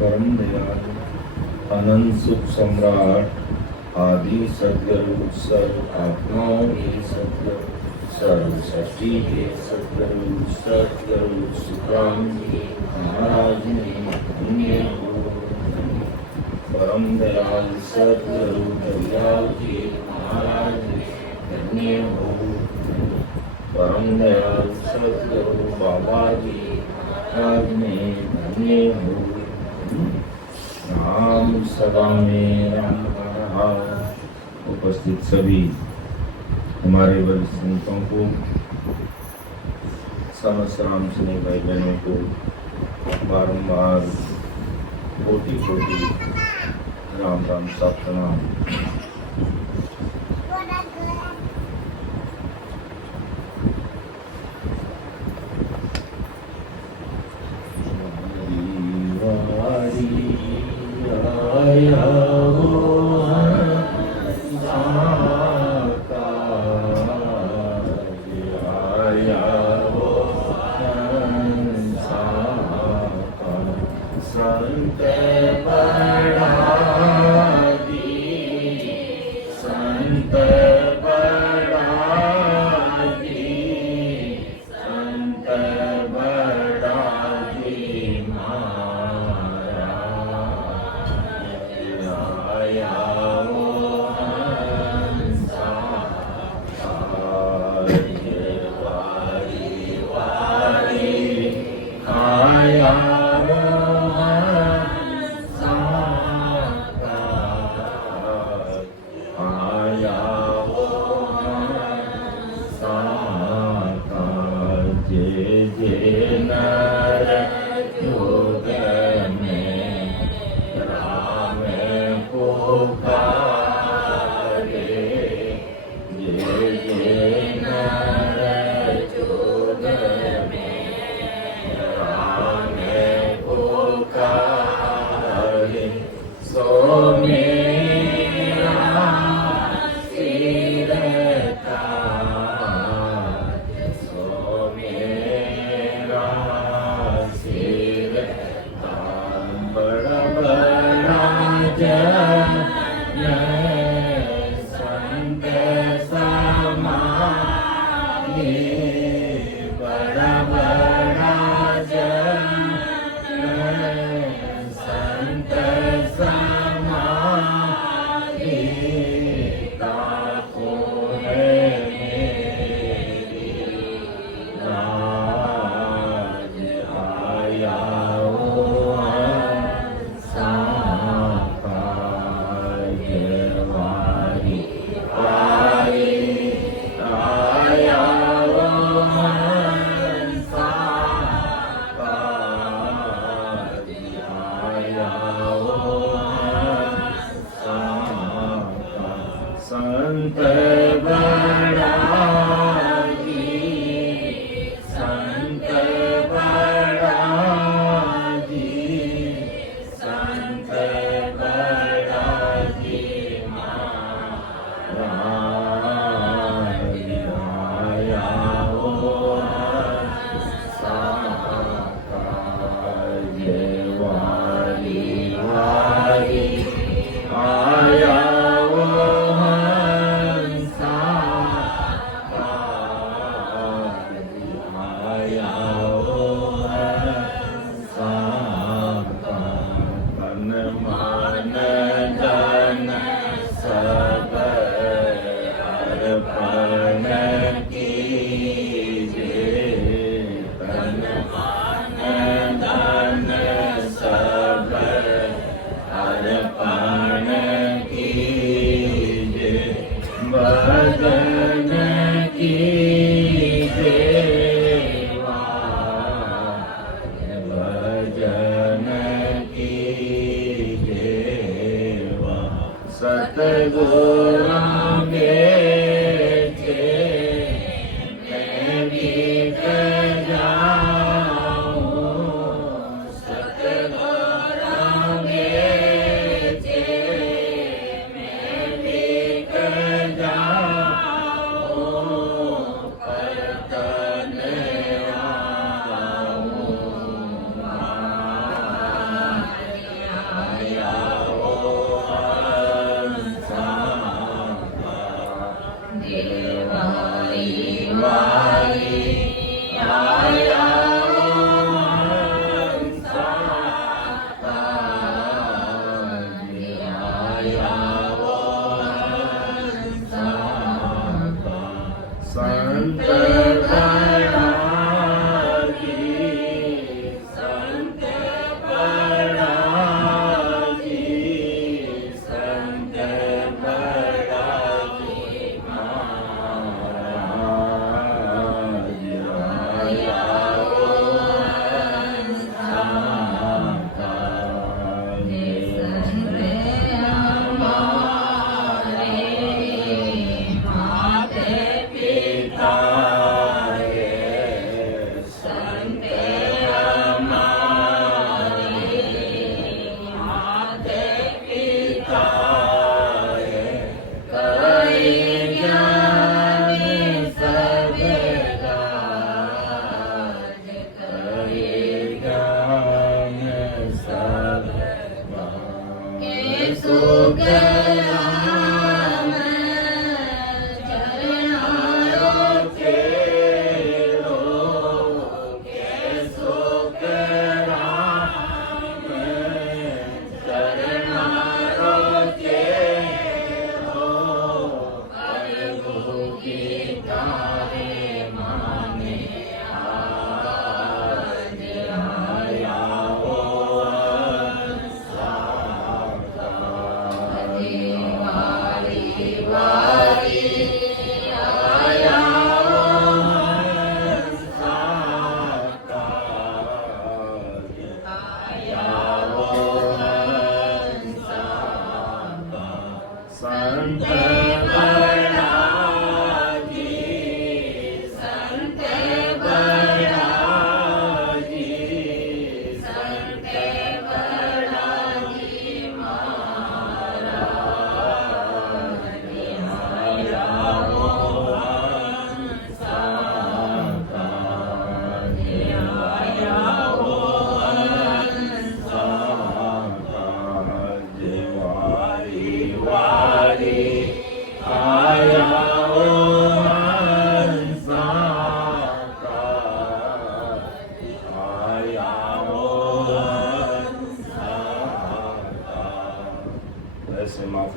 परम दयालु अनंत सुख सम्राट आदि सद्गुरु सर्व आत्माओं के सद्गुरु सर्व सृष्टि के सद्गुरु सद्गुरु सुखराम जी महाराज ने धन्य हो। परम दयाल सद्गुरु दयाल जी महाराज ने धन्य हो। परम दयाल सद्गुरु बाबा जी महाराज ने धन्य हो। नाम सदा मेरा रहा। उपस्थित सभी हमारे वरिष्ठ संतों को, समस्त राम स्नेह भाई बहनों को बारंबार कोटि कोटि राम राम सतनाम।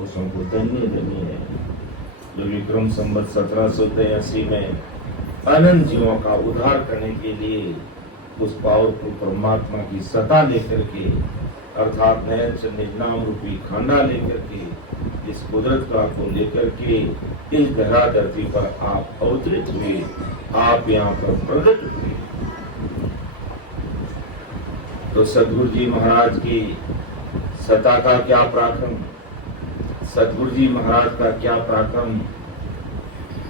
महापुरुषों को धन्य धन्य है जो विक्रम संवत 1783 में अनंत जीवों का उद्धार करने के लिए उस पावरफुल परमात्मा की सत्ता लेकर के अर्थात नयन निजनाम रूपी खंडा लेकर के इस कुदरत का को लेकर के इस गहरा धरती पर आप अवतरित हुए, आप यहाँ पर प्रकट हुए। तो सदगुरु जी महाराज की सत्ता का क्या पराक्रम, सदगुरु जी महाराज का क्या पराक्रम,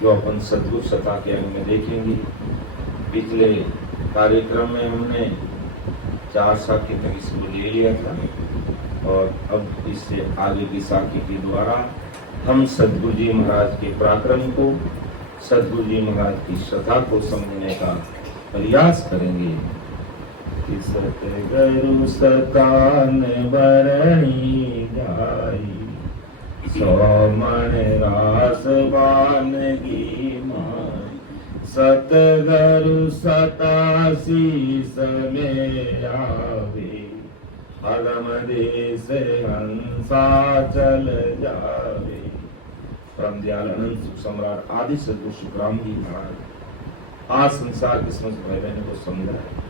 जो अपन सदगुरु सत्ता के अंग में देखेंगे। पिछले कार्यक्रम में हमने 4 साखी तक इसको ले लिया था और अब इससे आगे की साखी के द्वारा हम सदगुरु जी महाराज के पराक्रम को, सदगुरु जी महाराज की सत्ता को समझने का प्रयास करेंगे। सतगुरु सतान बरणी जाई, सोमन रास बानगी माई, सतगुरु सतासी समय आवे, अगम देश हंसा चल जावे। परम दयाल अनंत सुख सम्राट आदि सदगुरु शुक्राम जी महाराज आज संसार के समस्त भाई बहनों को समझा है।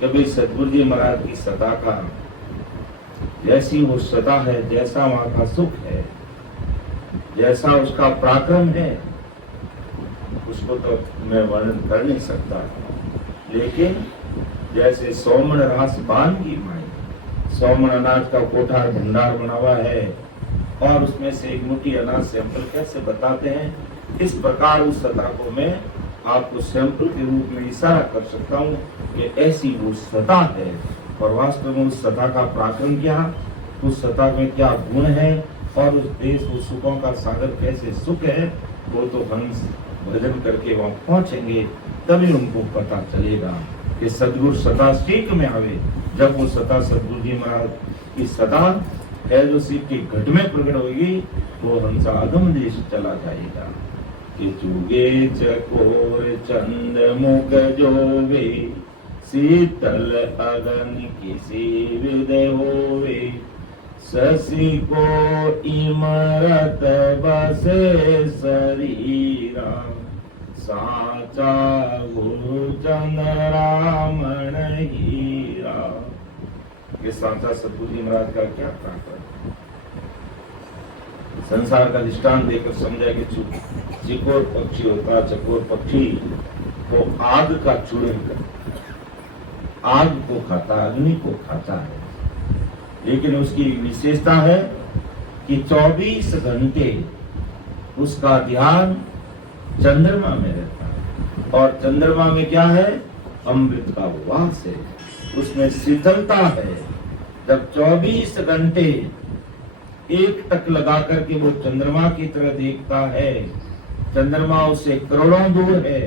कभी सदगुरु जी महाराज की सत्ता का जैसी वो सत्ता है, जैसा वहां का सुख है, जैसा उसका पराक्रम है, उसको तो मैं वर्णन कर नहीं सकता। लेकिन जैसे सोमन रास बान की माई, सोमन अनाज का कोठार भंडार बना हुआ है और उसमें से एक मुट्ठी अनाज सैंपल कैसे बताते हैं, इस प्रकार उस सत्ता को मैं आपको सैंपल के रूप में इशारा कर सकता हूँ कि ऐसी वो सत्ता है। और वास्तव में उस सत्ता का पराक्रम क्या, उस सत्ता में क्या गुण है और उस देश वो सुखों का सागर कैसे सुख है, वो तो हम भजन करके वहां पहुंचेंगे तभी उनको पता चलेगा कि सदगुरु सत्ता सीख में आवे। जब वो सत्ता सदगुरु जी महाराज की सत्ता है जो सीख के घट में प्रकट होगी, वो हंसा अगम देश चला जाएगा। कि चुगे चकोर चंद मुख जोवे, शीतल अगन किसी हृदय होवे, शशि को इमरत बसे शरीरा, साचा गुरु चंद्रामण हीरा। ये साचा सदगुरु जी महाराज का क्या प्राप्त, संसार का दृष्टांत देकर समझा कि चिकोर पक्षी होता है, चकोर पक्षी वो आग का चूर्ण करता, आग को खाता, अग्नि को खाता है। लेकिन उसकी विशेषता है कि 24 घंटे उसका ध्यान चंद्रमा में रहता है और चंद्रमा में क्या है, अमृत का वास है, उसमें शीतलता है। जब 24 घंटे एक टक लगा करके वो चंद्रमा की तरह देखता है, चंद्रमा उससे करोड़ों दूर है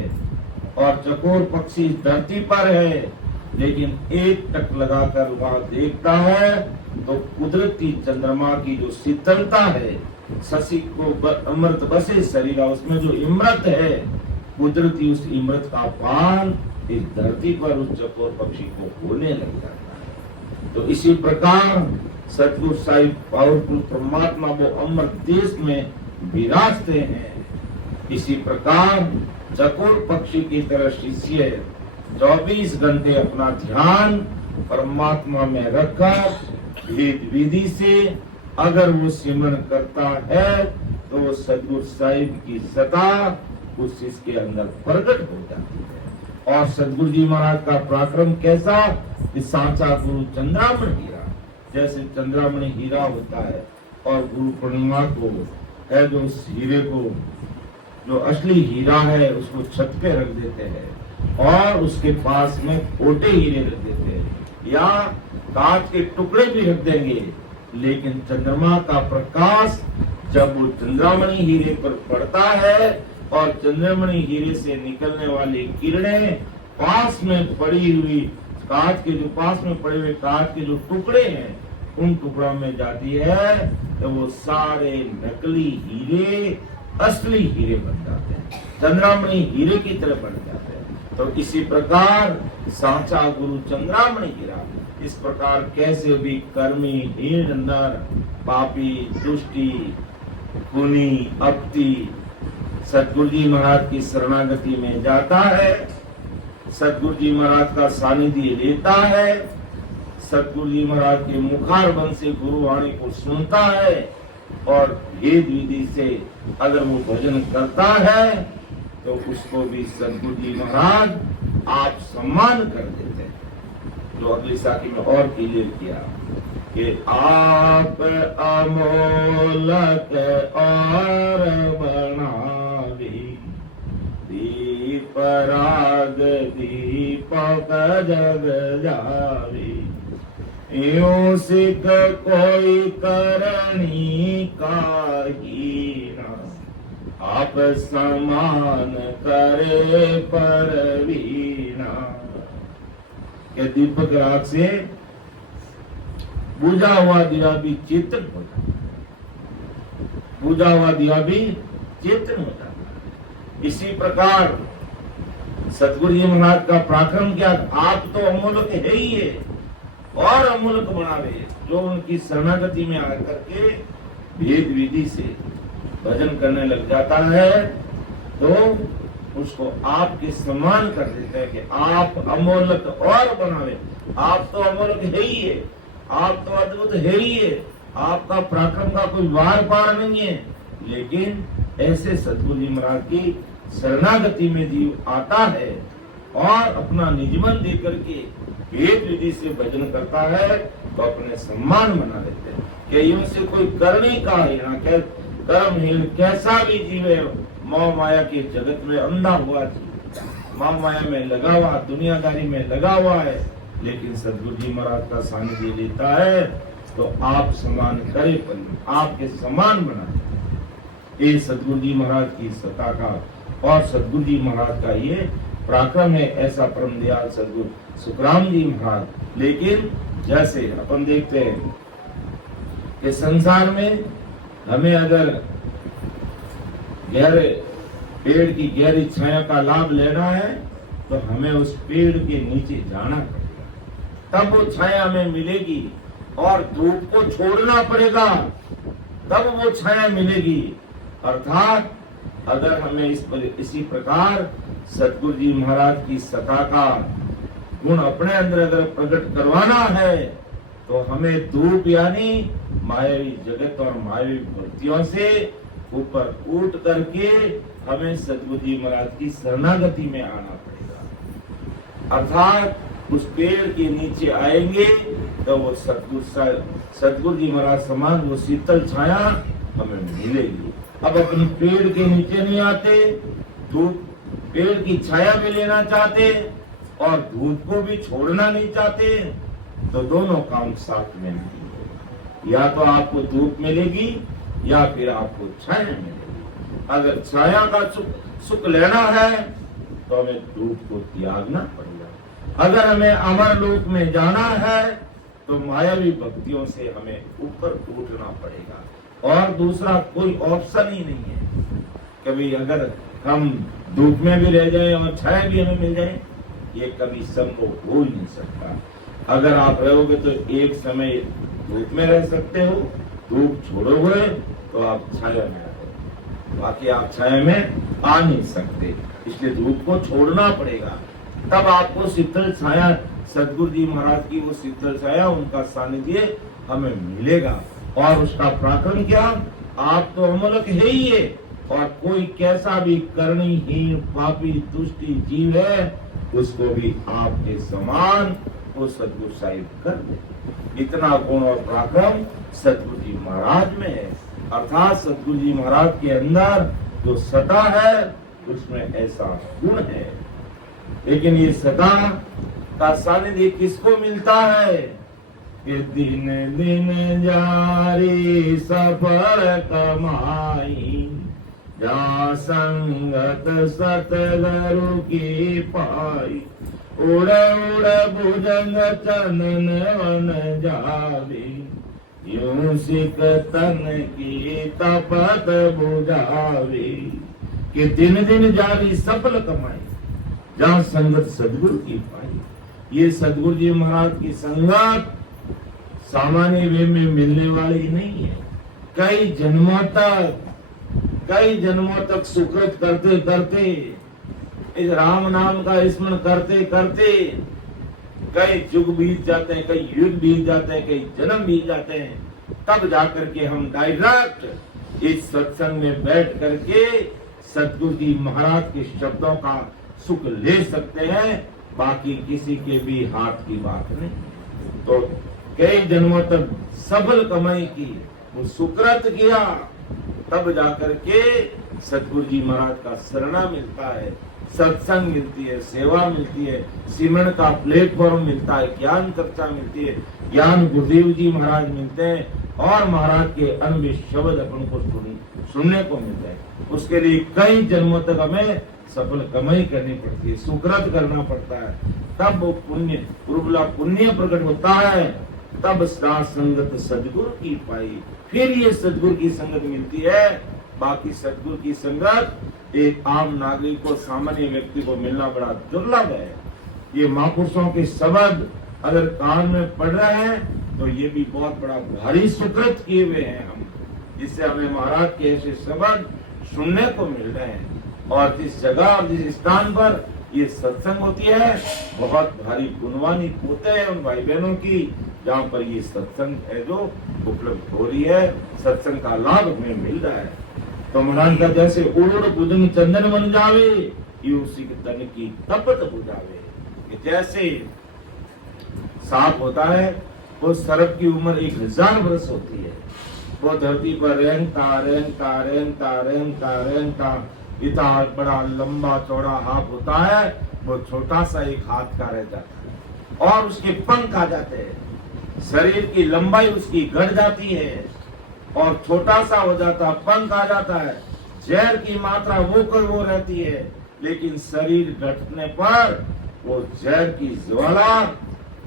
और चकोर पक्षी धरती पर है, लेकिन एक टक लगाकर वहां देखता है तो कुदरती चंद्रमा की जो शीतलता है, शशि को अमृत बसे शरीर, उसमें जो इमृत है, कुदरती उस इमृत का पान इस धरती पर उस चकोर पक्षी को होने लग जाता है। तो इसी प्रकार सतगुरु साहिब पावरफुल परमात्मा वो अमर देश में विराजते हैं। इसी प्रकार चकोर पक्षी की तरह शिष्य 24 घंटे अपना ध्यान परमात्मा में रखकर भेद विधि से अगर वो सिमरन करता है तो वो सतगुरु साहिब की सत्ता उस शिष्य के अंदर प्रकट हो जाती है। और सतगुरु जी महाराज का पराक्रम कैसा, इस सांचा गुरु चंद्रामण हीरा, जैसे चंद्रामणि हीरा होता है और गुरु पूर्णिमा को है जो उस हीरे को, जो असली हीरा है, उसको छत पे रख देते हैं और उसके पास में खोटे हीरे रख देते हैं या कांच के टुकड़े भी रख देंगे। लेकिन चंद्रमा का प्रकाश जब वो चंद्रामणि हीरे पर पड़ता है और चंद्रामणि हीरे से निकलने वाली किरणें पास में पड़ी हुई कांच के, जो पास में पड़े हुए कांच के जो टुकड़े हैं, उन टुकड़ों में जाती है तो वो सारे नकली हीरे असली हीरे बन जाते हैं, चंद्रामणि हीरे की तरह बन जाते हैं। तो इसी प्रकार सांचा गुरु चंद्रामणि हीरा, इस प्रकार कैसे भी कर्मी हीन नर पापी दुष्टि खुनी अपती सतगुरु जी महाराज की शरणागति में जाता है, सतगुरु जी महाराज का सानिध्य लेता है, सतगुरु जी महाराज के मुखारबंद से गुरुवाणी को सुनता है और भेद विधि से अगर वो भजन करता है तो उसको भी सतगुरु जी महाराज आप सम्मान कर देते हैं। जो अगली साखी में और क्लियर किया कि आप अमोलक और बनावी दीप राग दीपक जग जावी, यूं सिख कोई करनी काहीना, आप समान करे परवीना। के दीपक राग से बुझा हुआ दिया भी चेतन हो जाता, बुझा हुआ दिया भी चेतन हो जाता। इसी प्रकार सतगुरु जी महाराज का पराक्रम क्या, आप तो अमूलक है ही है और अमूलक बनावे। जो उनकी शरणागति में आकर के भेद विधि से भजन करने लग जाता है तो उसको आपके सम्मान कर देते हैं कि आप अमूलक और बनावे। आप तो अमूलक है ही है, आप तो अद्भुत है ही है, आपका पराक्रम का कोई वार पार नहीं है। लेकिन ऐसे सतगुरु जी महाराज की शरणागति में जीव आता है और अपना निजमन देकर के भेद विधि से भजन करता है तो अपने सम्मान बना लेते हैं कि इनसे कोई करनी का है, कर्महीन कैसा भी जीव है, मोह माया के जगत में अंधा हुआ जीव, मोह माया में लगा हुआ, दुनियादारी में लगा हुआ है, लेकिन सतगुरु जी महाराज का सानिध्य लेता है तो आप समान करे पर आपके समान बना। ये सतगुरु जी महाराज की सत्ता का और सतगुरु जी महाराज का ये पराक्रम है। ऐसा परम दयाल सतगुरु सुखराम जी महाराज। लेकिन जैसे अपन देखते हैं कि संसार में हमें अगर गहरे पेड़ की गहरी छाया का लाभ लेना है तो हमें उस पेड़ के नीचे जाना पड़ेगा, तब वो छाया हमें मिलेगी। और धूप को छोड़ना पड़ेगा तब वो छाया मिलेगी। अर्थात अगर हमें इसी प्रकार सतगुरु जी महाराज की सत्ता का गुण अपने अंदर अगर प्रकट करवाना है तो हमें धूप यानी मायावी जगत और मायावी भक्तियों से ऊपर उठ करके हमें सतगुरु जी महाराज की शरणागति में आना पड़ेगा। अर्थात उस पेड़ के नीचे आएंगे तो वो सतगुरु जी महाराज समान वो शीतल छाया हमें मिलेगी। अब अपन पेड़ के नीचे नहीं आते, धूप पेड़ की छाया में लेना चाहते और धूप को भी छोड़ना नहीं चाहते तो दोनों काम साथ में नहीं। या तो आपको धूप मिलेगी या फिर आपको छाया मिलेगी। अगर छाया का सुख लेना है तो हमें धूप को त्यागना पड़ेगा। अगर हमें अमर लोक में जाना है तो मायावी भक्तियों से हमें ऊपर उठना पड़ेगा और दूसरा कोई ऑप्शन ही नहीं है। कभी अगर हम धूप में भी रह जाए और छाया भी हमें मिल जाए, ये कभी संभव हो ही नहीं सकता। अगर आप रहोगे तो एक समय धूप में रह सकते हो, धूप छोड़ोगे तो आप छाया में रहोगे, बाकी आप छाया में आ नहीं सकते। इसलिए धूप को छोड़ना पड़ेगा, तब आपको शीतल छाया सतगुरु जी महाराज की वो शीतल छाया उनका सानिध्य हमें मिलेगा। और उसका पराक्रम क्या, आप तो अमूलक है ही है और कोई कैसा भी करणीहीन पापी दुष्टी जीव है उसको भी आपके समान वो सतगुरु साहिब कर दे। इतना गुण और पराक्रम सतगुरु जी महाराज में है। अर्थात सतगुरु जी महाराज के अंदर जो सत्ता है उसमें ऐसा गुण है। लेकिन ये सत्ता का सानिध्य किसको मिलता है कि दिन दिन जारी सफल कमाई, जा संगत सतगुरु की पाई, उड़ उड़ भुजंग चनन वन जावे, यूं सिख तन की तपत बुझावे। कि दिन दिन जारी सफल कमाई, जहाँ संगत सदगुरु की पाई। ये सदगुरु जी महाराज की संगत सामान्य वे में मिलने वाली नहीं है। कई जन्मों तक सुकृत करते करते, इस राम नाम का स्मरण करते करते कई युग बीत जाते हैं, कई युग बीत जाते हैं, कई जन्म बीत जाते हैं, तब जाकर के हम डायरेक्ट इस सत्संग में बैठ करके सतगुरु जी महाराज के शब्दों का सुख ले सकते हैं। बाकी किसी के भी हाथ की बात नहीं। तो कई जन्मों तक सफल कमाई की, वो सुकृत किया, तब जाकर के सतगुरु जी महाराज का शरणा मिलता है, सत्संग मिलती है, सेवा मिलती है, सिमरन का प्लेटफॉर्म मिलता है, ज्ञान चर्चा मिलती है, ज्ञान गुरुदेव जी महाराज मिलते हैं और महाराज के अनूठे शब्द अपन को सुनने को मिलते हैं। उसके लिए कई जन्मों तक हमें सफल कमाई करनी पड़ती है, सुकृत करना पड़ता है, तब वो पुण्य प्रकट होता है, तब संगत सदगुरु की पाई, फिर ये सदगुरु की संगत मिलती है। बाकी सदगुरु की संगत एक आम नागरिक को, सामान्य व्यक्ति को मिलना बड़ा दुर्लभ है। ये महापुरुषों के शब्द अगर कान में पड़ रहे हैं तो ये भी बहुत बड़ा भारी सुकृत किए हुए हैं हम, जिससे हमें महाराज के ऐसे शब्द सुनने को मिल रहे हैं। और जिस जगह और जिस स्थान पर ये सत्संग होती है, बहुत भारी गुणवानी होते हैं उन भाई बहनों की, जहाँ पर ये सत्संग है जो उपलब्ध हो रही है, सत्संग का लाभ हमें मिल रहा है। तो महाराज का जैसे उड़ बुदन चंदन बन जावे, ये उसी के तन की तपत बुझावे। जैसे सांप होता है, वो सर्प की उम्र 1000 वर्ष होती है, वो धरती पर रेंगता इतना बड़ा लंबा चौड़ा हाथ होता है, वो छोटा सा एक हाथ का रह जाता है और उसके पंख आ जाते हैं, शरीर की लंबाई उसकी घट जाती है और छोटा सा हो जाता, पंख आ जाता है, जहर की मात्रा वो रहती है, लेकिन शरीर घटने पर वो जहर की ज्वाला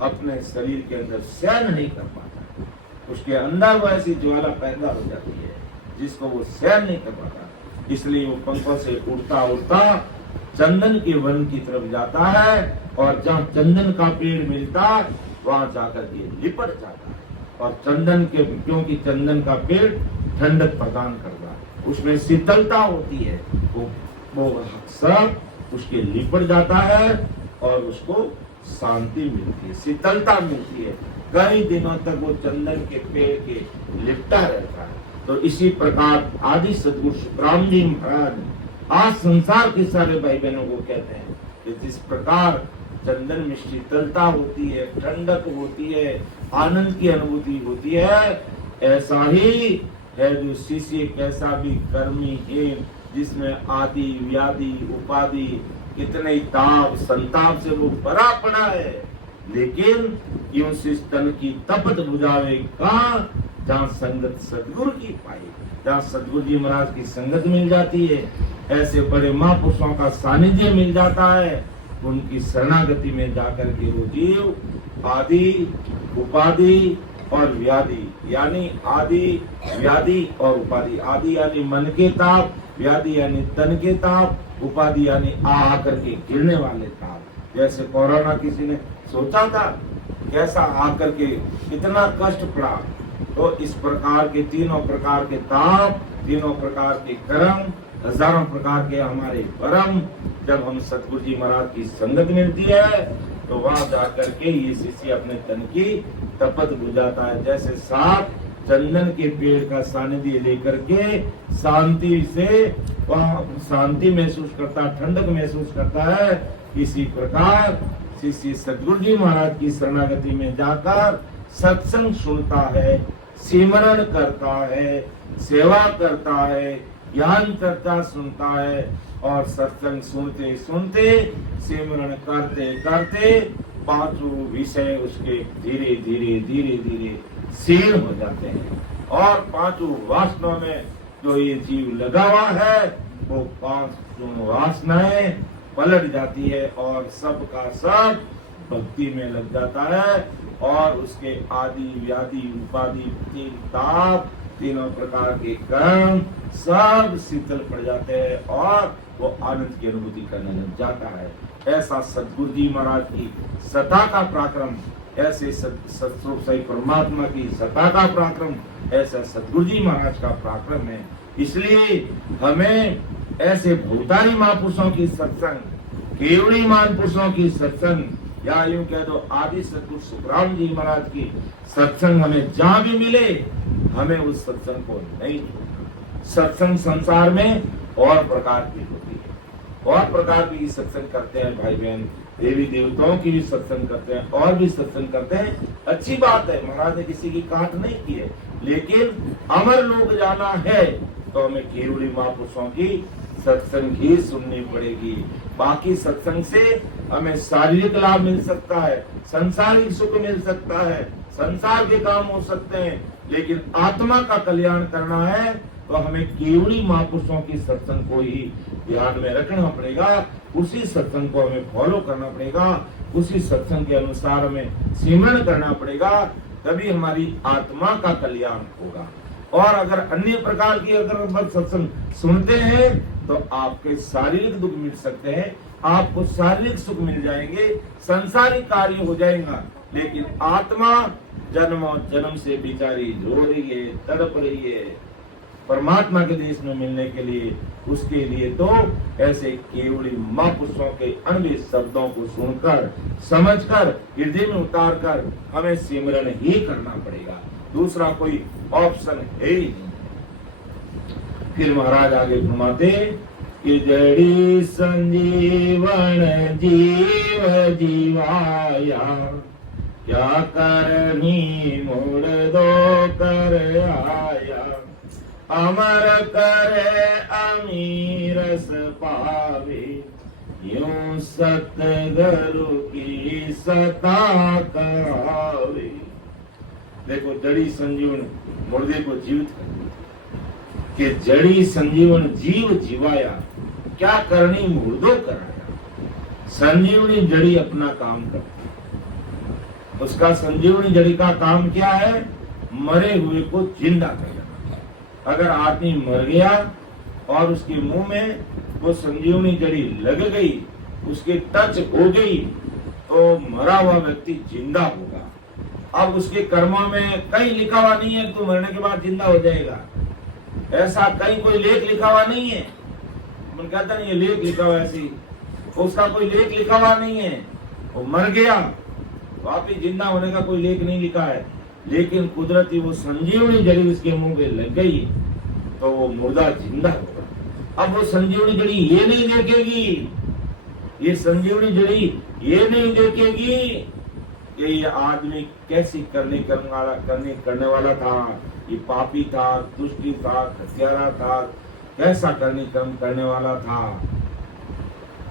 अपने शरीर के अंदर सहन नहीं कर पाता, उसके अंदर वो ऐसी ज्वाला पैदा हो जाती है जिसको वो सहन नहीं कर पाता। इसलिए वो पंखों से उड़ता उड़ता चंदन के वन की तरफ जाता है और जहाँ चंदन का पेड़ मिलता वहां जाकर के लिपट जाता है। और चंदन के, क्योंकि चंदन का पेड़ ठंडक प्रदान करता है, उसमें शीतलता होती है, वो सब उसके लिपट जाता है और उसको शांति मिलती है, शीतलता मिलती है, कई दिनों तक वो चंदन के पेड़ के लिपटा रहता है। तो इसी प्रकार आदि सदगुरु सुखराम जी महाराज आज संसार के सारे भाई बहनों को कहते हैं कि जिस प्रकार चंदन में शीतलता होती है, ठंडक होती है, आनंद की अनुभूति होती है, ऐसा ही है जो शिष्य कैसा भी कर्मी है, जिसमें आदि व्याधि उपाधि कितने ही ताप संताप से वो भरा पड़ा है, लेकिन यूं से तन की तपत बुझावे का, जहाँ संगत सदगुरु की पाई, जहाँ सदगुरु जी महाराज की संगत मिल जाती है, ऐसे बड़े महापुरुषों का सानिध्य मिल जाता है, उनकी शरणागति में जाकर के वो जीव आदि उपाधि और व्याधि, यानी आदि व्याधि और उपाधि, आदि यानी मन के ताप, व्याधि यानी तन के ताप, उपाधि यानी आ करके गिरने वाले ताप। जैसे कोरोना किसी ने सोचा था कैसा आकर के कितना कष्ट पड़ा, तो इस प्रकार के तीनों प्रकार के ताप, तीनों प्रकार के कर्म, हजारों प्रकार के हमारे परम, जब हम सतगुरु जी महाराज की संगत मिलती है तो वहां जाकर के ये शिष्य अपने तन की तपत बुझाता है। जैसे सांप चंदन के पेड़ का सानिध्य लेकर के शांति से वहां शांति महसूस करता, ठंडक महसूस करता है, इसी प्रकार शिष्य सतगुरु जी महाराज की शरणागति में जाकर सत्संग सुनता है, सिमरन करता है, सेवा करता है, ज्ञान चर्चा सुनता है और सत्संग सुनते सुनते सिमरन करते करते पांचों विषय उसके धीरे धीरे धीरे धीरे क्षीण हो जाते हैं और पांचों वासनाओं में जो ये जीव लगा हुआ है वो पांचों वासनाएं पलट जाती है और सब का सब भक्ति में लग जाता है और उसके आदि व्याधि उपाधि तीन ताप, तीनों प्रकार के कर्म सब शीतल पड़ जाते हैं और वो आनंद की अनुभूति करने लग जाता है। ऐसा सतगुरु जी महाराज की सता का पराक्रम ऐसे सत्स्वरूप सही परमात्मा की सत्ता का पराक्रम ऐसा सतगुरु जी महाराज का पराक्रम है। इसलिए हमें ऐसे भूतारी महापुरुषों की सत्संग, केवड़ी महापुरुषों की सत्संग, या यूं कह दो आदि सतगुरु सुखराम जी महाराज की सत्संग हमें जहां भी मिले हमें उस सत्संग को नहीं छोड़ना। सत्संग संसार में और प्रकार की होती है, और प्रकार की सत्संग करते हैं भाई बहन, देवी देवताओं की भी सत्संग करते हैं और भी सत्संग करते हैं। अच्छी बात है, महाराज ने किसी की काट नहीं की है, लेकिन अमर लोग जाना है तो हमें केवड़ी महापुरुषों की सत्संग ही सुननी पड़ेगी। बाकी सत्संग से हमें शारीरिक लाभ मिल सकता है, संसारिक सुख मिल सकता है, संसार के काम हो सकते हैं, लेकिन आत्मा का कल्याण करना है तो हमें केवड़ी महापुरुषों की सत्संग को ही ध्यान में रखना पड़ेगा। उसी सत्संग को हमें फॉलो करना पड़ेगा, उसी सत्संग के अनुसार हमें सिमरण करना पड़ेगा, तभी हमारी आत्मा का कल्याण होगा। और अगर अन्य प्रकार की अगर सत्संग सुनते हैं तो आपके शारीरिक दुख मिट सकते हैं, आपको शारीरिक सुख मिल जाएंगे, संसारिक कार्य हो जाएगा, लेकिन आत्मा जन्म जन्म से बेचारी रो रही है, तड़प रही है परमात्मा के देश में मिलने के लिए। उसके लिए तो ऐसे केवड़ी महापुरुषों के अन्य शब्दों को सुनकर समझकर हृदय में उतारकर हमें सिमरन ही करना पड़ेगा, दूसरा कोई ऑप्शन है ही नहीं। फिर महाराज आगे फरमाते कि जड़ी संजीवन जीव जीवाया, क्या करनी मोड़ दो कर आया, अमर करे अमीरस पावे, यूं सतगुरु की सता करावे। देखो, जड़ी संजीवन मुर्दे को जीवित कर, कि जड़ी संजीवन जीव जीवाया, क्या करनी मुर्दो कराया। संजीवनी जड़ी अपना काम करती, उसका संजीवनी जड़ी का काम क्या है? मरे हुए को जिंदा करना। अगर आदमी मर गया और उसके मुंह में वो संजीवनी जड़ी लग गई, उसके टच हो गई, तो मरा हुआ व्यक्ति जिंदा होगा। अब उसके कर्मों में कहीं लिखा हुआ नहीं है तो मरने के बाद जिंदा हो जाएगा, ऐसा कहीं कोई लेख लिखा हुआ नहीं है। मन कहता नहीं, ये लेख लिखा हुआ ऐसी, उसका कोई लेख लिखा हुआ नहीं है। वो मर गया, वापिस जिंदा होने का कोई लेख नहीं लिखा है, लेकिन कुदरती वो संजीवनी जड़ी उसके मुंह में लग गई तो वो मुर्दा जिंदा होगा। अब वो संजीवनी जड़ी ये नहीं देखेगी, ये संजीवनी जड़ी ये नहीं देखेगी कि ये आदमी कैसी करने वाला था, ये पापी था, दुष्टी था, हत्यारा था, कैसा करने वाला था,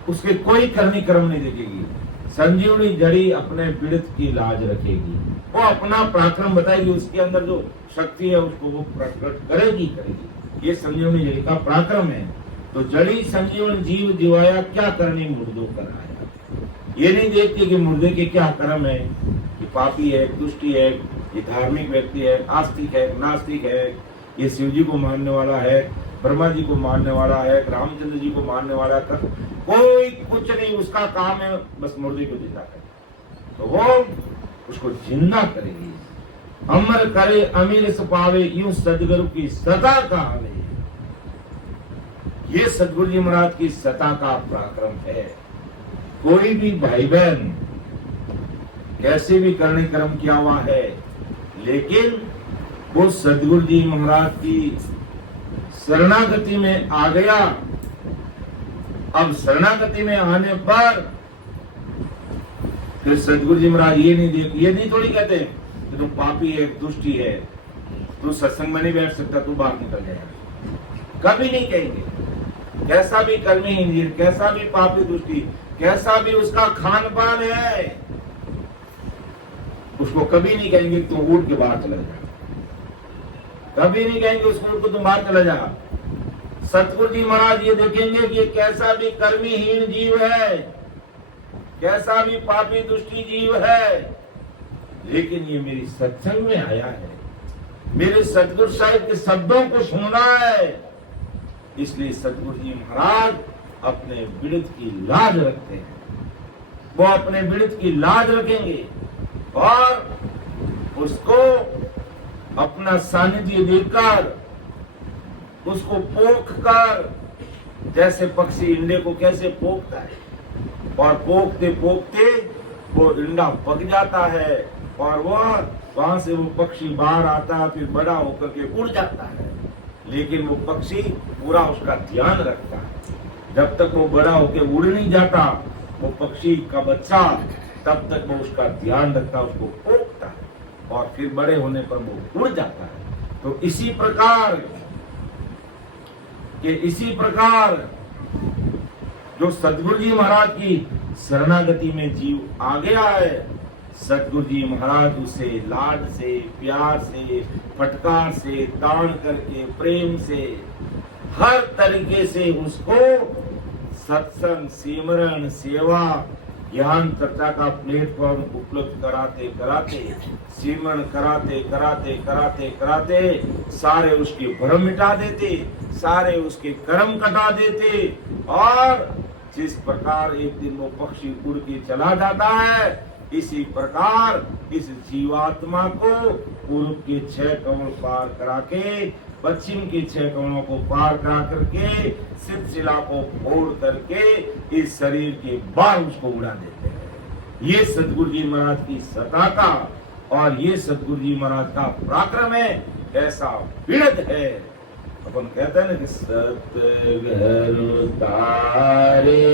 उसके कोई करनी कर्म नहीं देखेगी। संजीवनी जड़ी अपने पीड़ित की लाज रखेगी, वो अपना पराक्रम बताएगी, उसके अंदर जो शक्ति है उसको वो प्रकट करेगी। ये संजीवनी जड़ी का पराक्रम है। तो जड़ी संजीवन जीव जीवाया, क्या करनी मुर्दों कराया। ये नहीं देखती कि मुर्दे के क्या कर्म है, ये पापी है, दुष्टी है, ये धार्मिक व्यक्ति है, आस्तिक है, नास्तिक है, ये शिव जी को मानने वाला है, ब्रह्मा जी को मानने वाला है, रामचंद्र जी को मानने वाला है, कोई कुछ नहीं, उसका काम है बस मुर्दे को जिंदा करे, तो वो उसको जिंदा करेगी। अमर करे अमीर पावे, यूं सदगुरु की सता कहावे। ये सदगुरु जी महाराज की सता का पराक्रम है। कोई भी भाई बहन कैसे भी करने कर्म किया हुआ है, लेकिन वो सदगुरु जी महाराज की शरणागति में आ गया। अब शरणागति में आने पर फिर सदगुरु जी महाराज ये नहीं थोड़ी कहते कि तू पापी है, दुष्टी है, तू सत्संग में नहीं बैठ सकता, तू बाहर निकल जाएगा। कभी नहीं कहेंगे। कैसा भी कर्मी, कैसा भी पापी दुष्टी, कैसा भी उसका खान पान है, उसको कभी नहीं कहेंगे तू उठ के बाहर चला जा। कभी नहीं कहेंगे उसको उठ के तुम बाहर चला जा। सतगुरु जी महाराज ये देखेंगे कि कैसा भी कर्मीहीन जीव है, कैसा भी पापी दुष्टी जीव है, लेकिन ये मेरी सत्संग में आया है, मेरे सतगुरु साहिब के शब्दों को सुनना है। इसलिए सतगुरु जी महाराज अपने पीड़ित की लाज रखते हैं। वो अपने पीड़ित की लाज रखेंगे। और उसको अपना सानिध्य देकर, उसको पोख कर, जैसे पक्षी इंडे को कैसे पोखता है, और पोखते पोखते वो इंडा पक जाता है और वहां से वो पक्षी बाहर आता है, फिर बड़ा होकर के उड़ जाता है। लेकिन वो पक्षी पूरा उसका ध्यान रखता है। जब तक वो बड़ा होकर उड़ नहीं जाता, वो पक्षी का बच्चा, तब तक वो उसका ध्यान रखता, उसको पोखता है, और फिर बड़े होने पर वो उड़ जाता है। तो इसी प्रकार जो सतगुरु जी महाराज की शरणागति में जीव आ गया है, सतगुरु जी महाराज उसे लाड से, प्यार से, फटकार से, दान करके, प्रेम से, हर तरीके से उसको सत्संग, सिमरन, सेवा, ज्ञान चर्चा का प्लेटफॉर्म उपलब्ध कराते कराते, सिमरन कराते कराते कराते कराते सारे उसके भ्रम मिटा देते, सारे उसके कर्म कटा देते। और जिस प्रकार एक दिन वो पक्षी उड़ के चला जाता है, इसी प्रकार इस जीवात्मा को पूर्व के 6 कमल पार करा के, पश्चिम के 6 कमलों को पार करा करके, शिला को फोड़ करके इस शरीर के बाहर उसको उड़ा देते हैं। ये सतगुरु जी महाराज की सत्ता का और ये सतगुरु जी महाराज का पराक्रम है। ऐसा विरध है। अपन कहते हैं ना कि सतगुरु तारेगा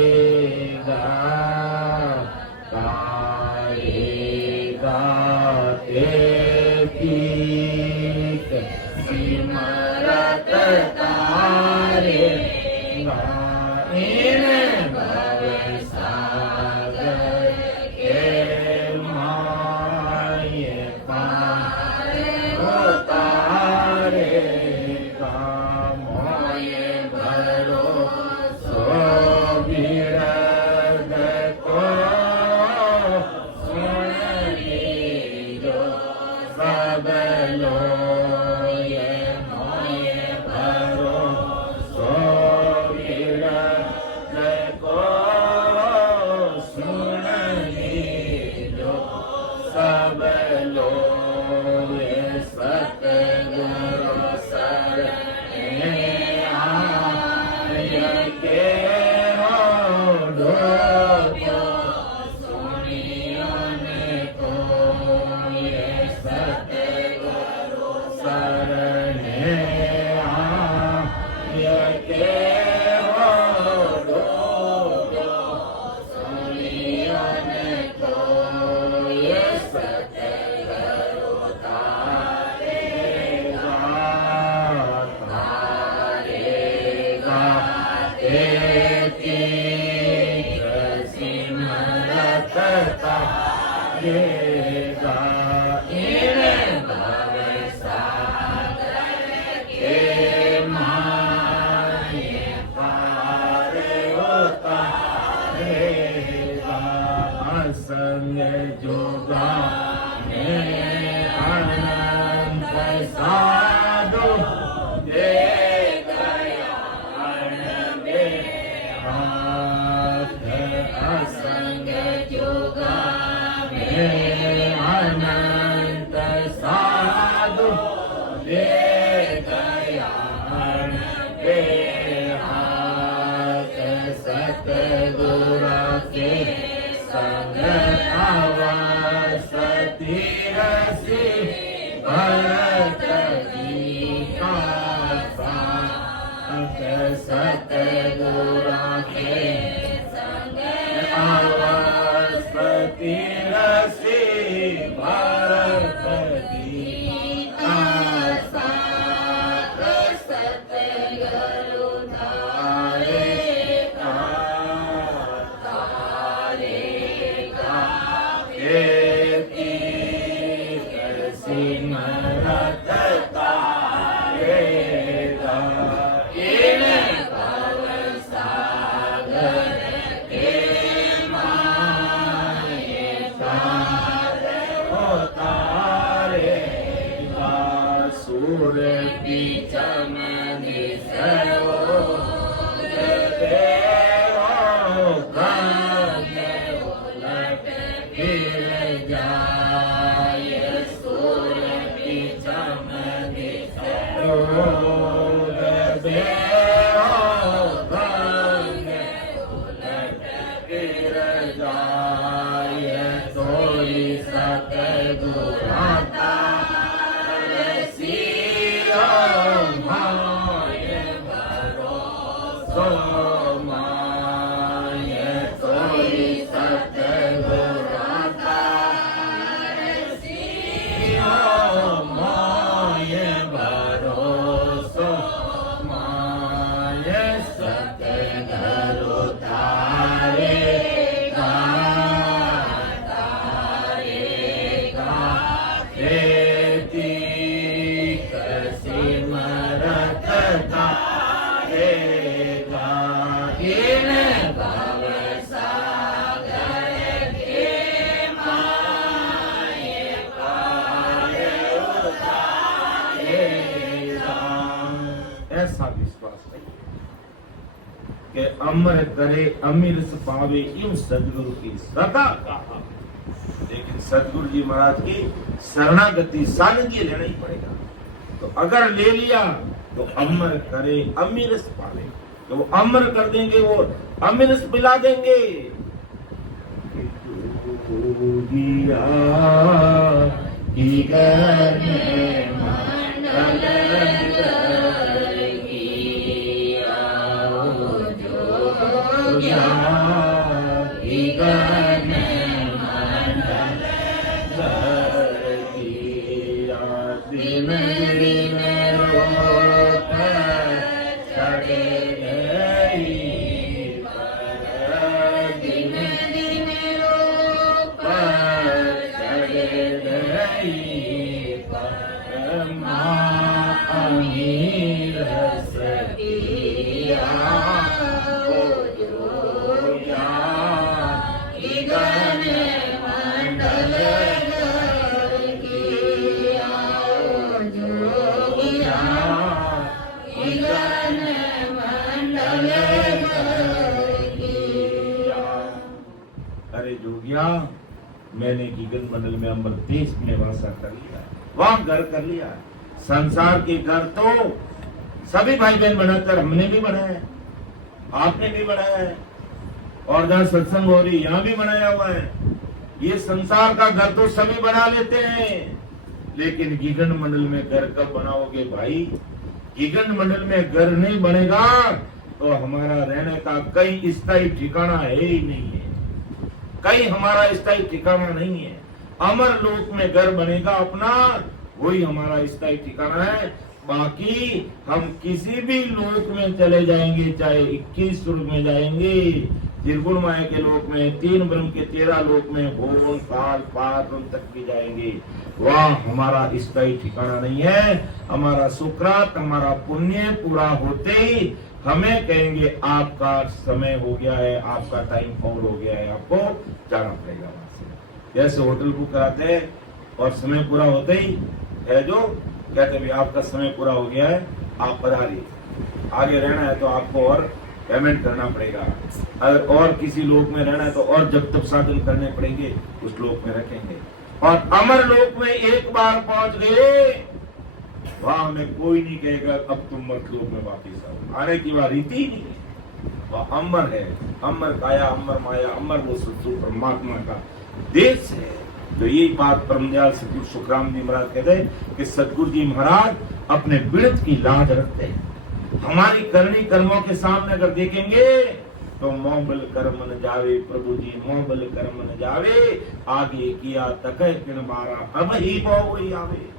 सिमरत तारे इन भव सागर के माये पार तारे का मोये भरो सो बिरद को सुन लीजो सब लोग। संग जोगा अनंत साधु दे गया हाथ असंग जोगा अनंत साधु दे गया हाथ सतगुरु के संग अवसति रसी भरत गीता साथ सतगुरु के संग अवसति रसी भरत गीता साथ सतगुरु जा भोग देओ भंग उलट गिर जाए सोई सतगुराता सिया माय भरोसो माय सोई सतगुराता सिया माय भरोसो माय सतगुरु तारेगा खेती सिमरत तारेगा इन भव सागर के माय पार उतारेगा। ऐसा विश्वास नहीं कि अमर करे अमीर पावे यूं सदगुरु की सदा कहा, लेकिन सदगुरु जी महाराज की शरणागति सादगी लेना ही पड़ेगा। तो अगर ले लिया तो अमर करे अमीरस पावे, तो वो अमर कर देंगे, वो अमीरस पिला देंगे। जोगिया की गन मंडल जोगिया की गन दिन दिन रोप चढ़े गई दिन दिन रोप चढ़े गई माँ अमीर सकिया जोगिया की गन मंडल अरे जोगिया, मैंने गगन मंडल में अमर देश में वासा कर लिया, वहां घर कर लिया। संसार के घर तो सभी भाई बहन बनाकर हमने भी बनाया, आपने भी बनाया है, और जहाँ सत्संग हो रही यहाँ भी बनाया हुआ है। ये संसार का घर तो सभी बना लेते हैं, लेकिन गगन मंडल में घर कब बनाओगे भाई? गगन मंडल में घर नहीं बनेगा तो हमारा रहने का कहीं स्थायी ठिकाना है ही नहीं है, कहीं हमारा स्थायी ठिकाना नहीं है। अमर लोक में घर बनेगा अपना, वही हमारा स्थायी ठिकाना है। बाकी हम किसी भी लोक में चले जाएंगे, चाहे 21 स्वर्ग में जाएंगे, त्रिगुण माया के लोक में, 3 ब्रह्म के 13 लोक में, भुवन काल पार तक भी जाएंगे, वह हमारा स्थायी ठिकाना नहीं है। हमारा सुकरात, हमारा पुण्य पूरा होते ही हमें कहेंगे आपका समय हो गया है, आपका टाइम फॉल हो गया है, आपको जाना पड़ेगा वहां से। जैसे होटल बुक कराते हैं और समय पूरा होते ही है जो कहते हैं आपका समय पूरा हो गया है, आप पधारिए, आगे रहना है तो आपको और पेमेंट करना पड़ेगा, अगर और किसी लोक में रहना है तो और जब तक साधन करने पड़ेंगे, उस लोक में रखेंगे। और अमर लोक में एक बार पहुंच गए, वहां हमें कोई नहीं कहेगा अब तुम मत लोक में वापिस आओ, आने की वह रीति ही नहीं है। वह अमर है, अमर काया, अमर माया, अमर वो सत्सु परमात्मा का देश है। तो यही बात परमदयाल सतगुरु सुखराम जी महाराज कहते हैं कि सतगुरु जी महाराज अपने बिरत की लाज रखते हैं। हमारी करनी कर्मों के सामने अगर देखेंगे तो मोहबल कर्म न जावे, प्रभु जी मोहबल कर्म न जावे, आगे किया तकय किन मारा, अब ही वही आवे।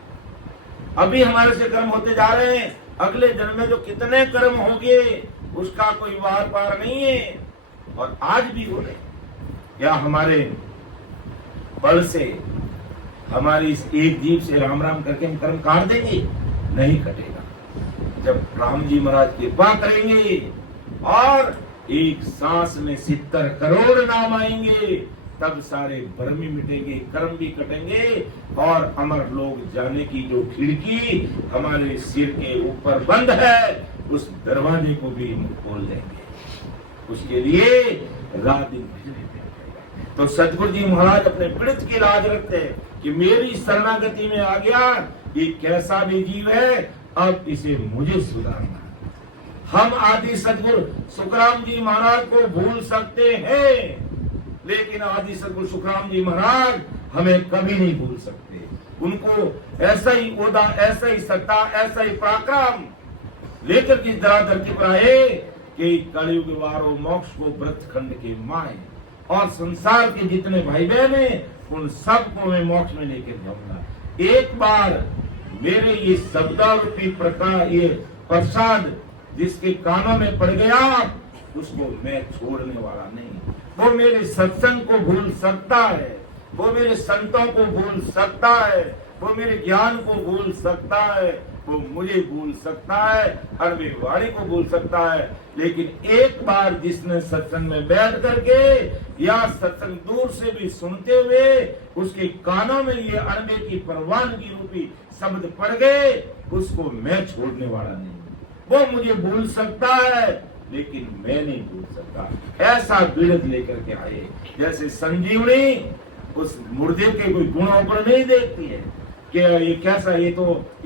अभी हमारे से कर्म होते जा रहे हैं, अगले जन्म में जो कितने कर्म होंगे उसका कोई वार पार नहीं है। और आज भी हो रहे, या हमारे बल से, हमारी इस एक जीव से राम राम करके हम कर्म काट देंगे? नहीं कटेगा। जब राम जी महाराज कृपा करेंगे और एक सांस में 70 करोड़ नाम आएंगे, तब सारे भ्रम भी मिटेंगे, कर्म भी कटेंगे, और अमर लोग जाने की जो खिड़की हमारे सिर के ऊपर बंद है, उस दरवाजे को भी हम खोल देंगे। उसके लिए रात दिन भजने पड़ेगा। तो सतगुरु जी महाराज अपने पीड़ित की लाज रखते हैं कि मेरी शरणागति में आ गया, ये कैसा भी जीव है, अब इसे मुझे सुधारना है। हम आदि सदगुरु सुखराम जी महाराज को भूल सकते हैं, लेकिन आदि सदगुरु सुखराम जी महाराज हमें कभी नहीं भूल सकते। उनको ऐसा ही ओदा, ऐसा ही सत्ता, ऐसा ही पराक्रम लेकर के धरती पर आए कि कलयुग वारो मोक्ष को व्रत खंड के माए, और संसार के जितने भाई बहन हैं उन सबको मैं मोक्ष में लेकर जाऊंगा। एक बार मेरे ये शब्दारूपी प्रकार, ये प्रसाद जिसके कानों में पड़ गया, उसको मैं छोड़ने वाला नहीं। वो मेरे सत्संग को भूल सकता है, वो मेरे संतों को भूल सकता है, वो मेरे ज्ञान को भूल सकता है, वो मुझे भूल सकता है, अरबी वाणी को भूल सकता है, लेकिन एक बार जिसने सत्संग में बैठ करके या सत्संग दूर से भी सुनते हुए उसके कानों में ये अरबे की परवानगी रूपी शब्द पड़ गए, उसको मैं छोड़ने वाला नहीं। वो मुझे भूल सकता है, लेकिन मैं नहीं भूल सकता। ऐसा बिरद लेकर के आए, जैसे संजीवनी उस मुर्दे के कोई गुणों पर नहीं देखती है कि ये कैसा, ये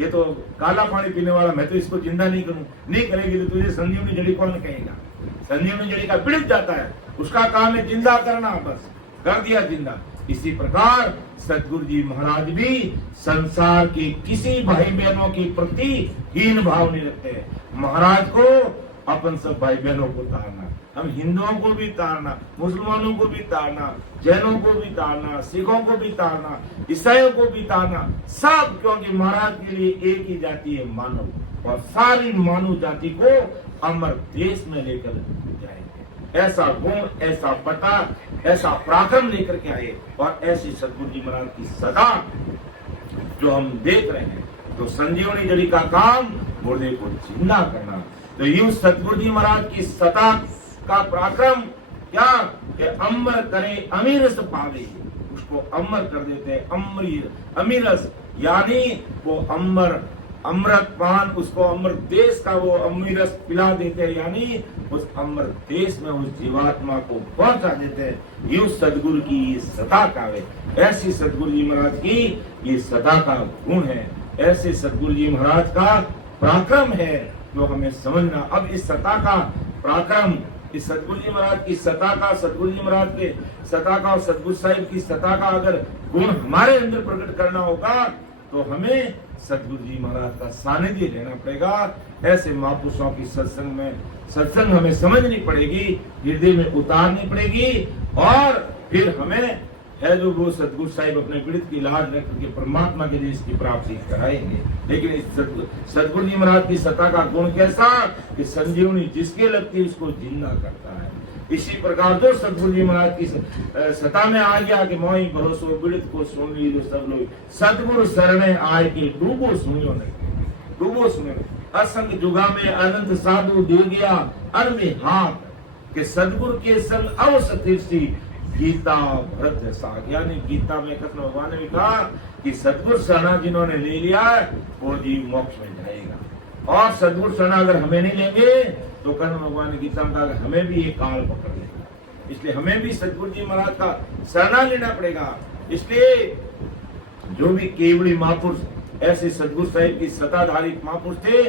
तो काला पानी पीने वाला, मैं तो इसको जिंदा नहीं करूं। नहीं करेगी तो तुझे संजीवनी जड़ी कौन कहेगा? संजीवनी जड़ी का पीड़ित जाता है, उसका काम है जिंदा करना, बस कर दिया जिंदा। इसी प्रकार सतगुरु जी महाराज भी संसार के किसी भाई बहनों के प्रति हीन भाव नहीं रखते। महाराज को अपन सब भाई बहनों को तारना, हम हिंदुओं को भी तारना, मुसलमानों को भी तारना, जैनों को भी तारना, सिखों को भी तारना, ईसाइयों को भी तारना, सब, क्योंकि महाराज के लिए एक ही जाति है, मानव, और सारी मानव जाति को अमर देश में लेकर जाएंगे। ऐसा गुण, ऐसा पता, ऐसा पराक्रम लेकर के आए, और ऐसी सतगुरु जी महाराज की सदा जो हम देख रहे हैं। तो संजीवनी जड़ी का काम मुर्दे को जिंदा करना। तो यूं सतगुरु जी महाराज की सता का पराक्रम क्या कि अमर करे अमीरस पावे, उसको अमर कर देते हैं। अमीरस यानी वो अमर अमृत पान, उसको अमर देश का वो अमीरस पिला देते हैं, यानी उस अमर देश में उस जीवात्मा को पहुंचा देते हैं। यूं सदगुरु की ये सता का है, ऐसी सदगुरु जी महाराज की ये सता का गुण है, ऐसे सदगुरु जी महाराज का पराक्रम है जो हमें समझना। अब इस सता का पराक्रम, इस सतगुरु जी महाराज की सता का, सतगुरु जी महाराज के सता का और सतगुरु साहिब की सता का अगर गुण हमारे अंदर प्रकट करना होगा तो हमें सतगुरु जी महाराज का सानिध्य लेना पड़ेगा। ऐसे महापुरुषों की सत्संग हमें समझनी पड़ेगी, हृदय में उतारनी पड़ेगी, और फिर हमें है जो वो सतगुरु साहिब अपने पीड़ित की लाज रख करके परमात्मा के देश की प्राप्ति कराएंगे। लेकिन इस सतगुरु जी महाराज की सत्ता का गुण कैसा कि संजीवनी जिसके लगती है उसको जिंदा करता है। इसी प्रकार जो सतगुरु जी महाराज की सत्ता में आ गया कि मोई भरोसो पीड़ित को सुन ली जो सब लोग, सतगुरु शरणे आए के डूबो सुनियो नहीं, डूबो सुनियो। असंग जुगा में अनंत साधु दे गया अर में हाथ के सतगुरु के संग अवसतीर्षि गीता भरत साग, यानी गीता में कृष्ण भगवान ने भी कहा कि सतगुरु शरणा जिन्होंने ले लिया वो जीव मोक्ष में जाएगा, और सतगुरु शरणा अगर हमें नहीं लेंगे तो कृष्ण भगवान ने गीता में कहा हमें भी ये काल पकड़ लेगा। इसलिए हमें भी सतगुरु जी महाराज का शरणा लेना पड़ेगा। इसलिए जो भी केवली महापुरुष ऐसे सतगुरु साहिब की सताधारी महापुरुष थे,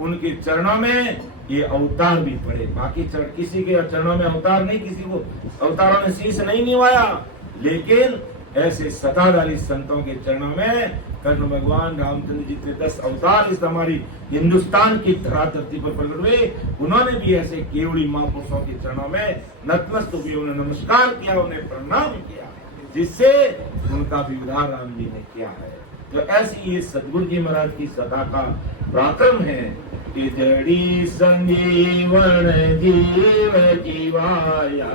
उनके चरणों में ये अवतार भी पड़े। बाकी किसी के चरणों में अवतार नहीं, किसी को अवतारों में शीश नहीं निभाया, लेकिन ऐसे सताधारी संतों के चरणों में कृष्ण भगवान रामचंद्र जी के 10 अवतार इस हमारी हिंदुस्तान की धराधरती पर प्रकट हुए, उन्होंने भी ऐसे केवली महापुरुषों के चरणों में नतमस्तक हुए, उन्हें नमस्कार किया, उन्हें प्रणाम किया, जिससे उनका भी उद्धार राम जी ने किया है। तो ऐसी ये सतगुरु जी महाराज की सदा का पराक्रम है कि जड़ी संजीवन जीव जीवाया,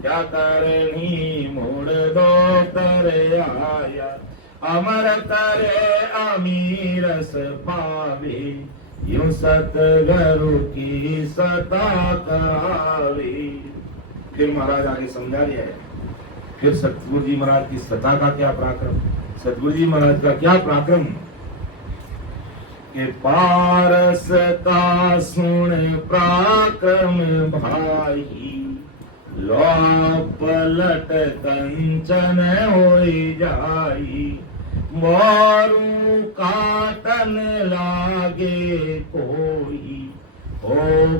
क्या करनी मोड़ दो तर आया, अमर करे अमीरस पावे, यूं सतगुरु की सता कहावे। फिर महाराज आगे समझा दिया है, फिर सतगुरु जी महाराज की सता का क्या पराक्रम, सतगुरु जी महाराज का क्या पराक्रम के पारस का सुन पराक्रम भाई, लो पलट कंचन होई जाई, मोरू काटन लागे कोई, हो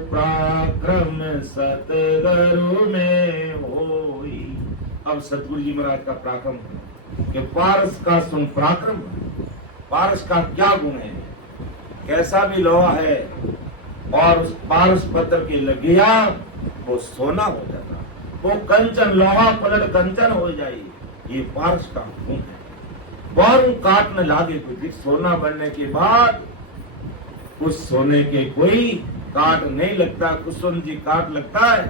पराक्रम सतगुरु में होई। अब सतगुरु जी महाराज का पराक्रम कि पारस का सुन पराक्रम। पारस का क्या गुण है, कैसा भी लोहा है और उस पारस पत्थर की लग गया वो सोना हो जाता, वो कंचन, लोहा पलट कंचन हो जाए, ये पारस का गुण है। बारू काट न लागे कोई, सोना बनने के बाद उस सोने के कोई काट नहीं लगता। कुसुम जी काट लगता है,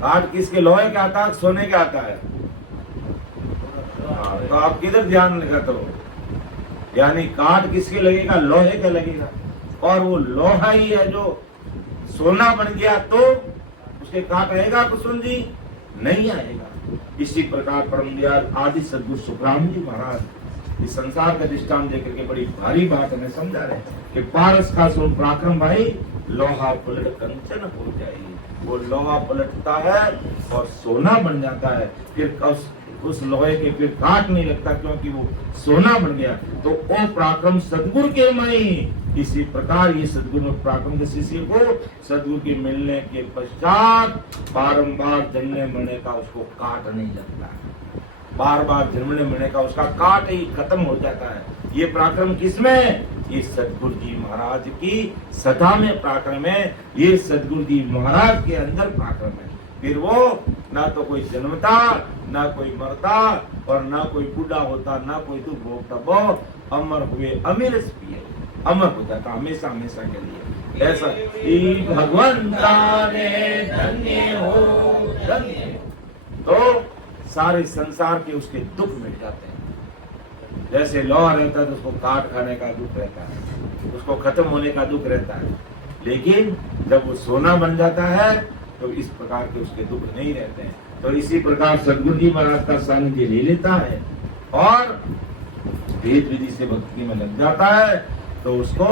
काट किसके, लोहे का आता है, सोने का आता है? तो आप किधर ध्यान लगाते हो? यानी काट किसके लगेगा, लोहे का लगेगा, और वो लोहा ही है जो सोना बन गया तो उसके काट आएगा कुसुम जी? नहीं आएगा। इसी प्रकार परम दयाल आदि सद्गुरु सुखराम जी महाराज इस संसार का दृष्टांत देकर के बड़ी भारी बात हमें समझा रहे हैं कि पारस का सोन पराक्रम भाई लोहा पलट कंचन हो जाए। वो लोहा पलटता है और सोना बन जाता है, फिर उस लोहे के फिर काट नहीं लगता क्योंकि वो सोना बन गया। तो वो पराक्रम सदगुरु के मई। इसी प्रकार ये सदगुरु पराक्रम के शिष्य को सदगुरु के मिलने के पश्चात बारंबार जन्मने मरने का उसको काट नहीं लगता, बार बार जन्मने मरने का उसका काट ही खत्म हो जाता है। ये पराक्रम किसमें? ये सदगुरु जी महाराज की सदा में पराक्रम है, ये सदगुरु जी महाराज के अंदर पराक्रम है। फिर वो ना तो कोई जन्मता, ना कोई मरता, और ना कोई बूढ़ा होता, ना कोई दुख भोगता, वो अमर हुए, अमीर पिए, अमर हो जाता हमेशा हमेशा के लिए। ऐसा भगवंता ने धन्य हो धन्य, तो सारे संसार के उसके दुख मिट जाते हैं। जैसे लोहा रहता है तो उसको काट खाने का दुख रहता है, उसको खत्म होने का दुख रहता है, लेकिन जब वो सोना बन जाता है तो इस प्रकार के उसके दुख नहीं रहते हैं। तो इसी प्रकार सदगुरु जी महाराज का सानिध्य ले लेता है और वेद विधि से भक्ति में लग जाता है, तो उसको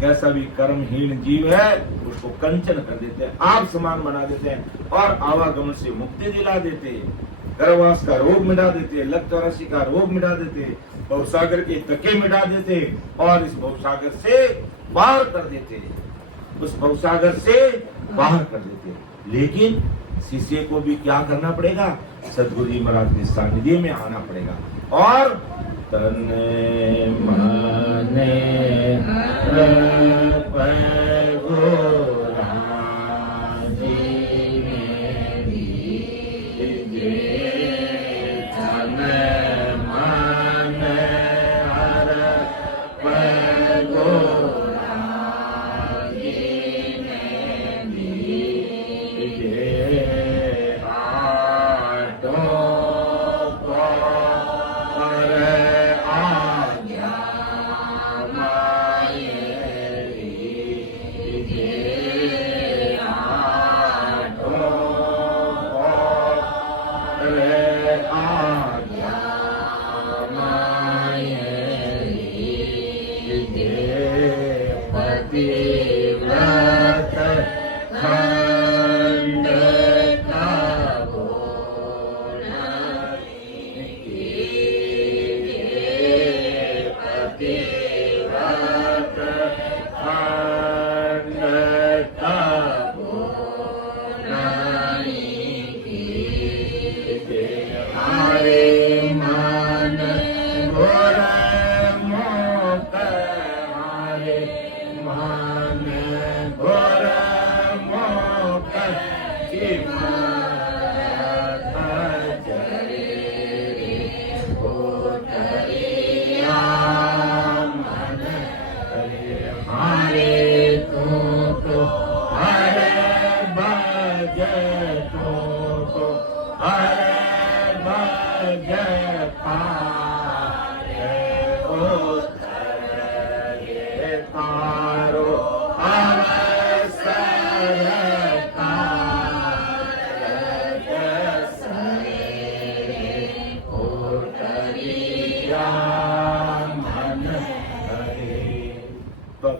कैसा भी कर्महीन जीव है उसको कंचन कर देते हैं, आप समान बना देते हैं और आवागमन से मुक्ति दिला देते हैं, गर्भवास का रोग मिटा देते हैं, लक चौरासी का रोग मिटा देते हैं, भवसागर के तके मिटा देते हैं और इस भवसागर से बाहर कर देते हैं, उस भवसागर से बाहर कर देते हैं। लेकिन शिष्य को भी क्या करना पड़ेगा? सदगुरु जी महाराज के सानिध्य में आना पड़ेगा और तने मने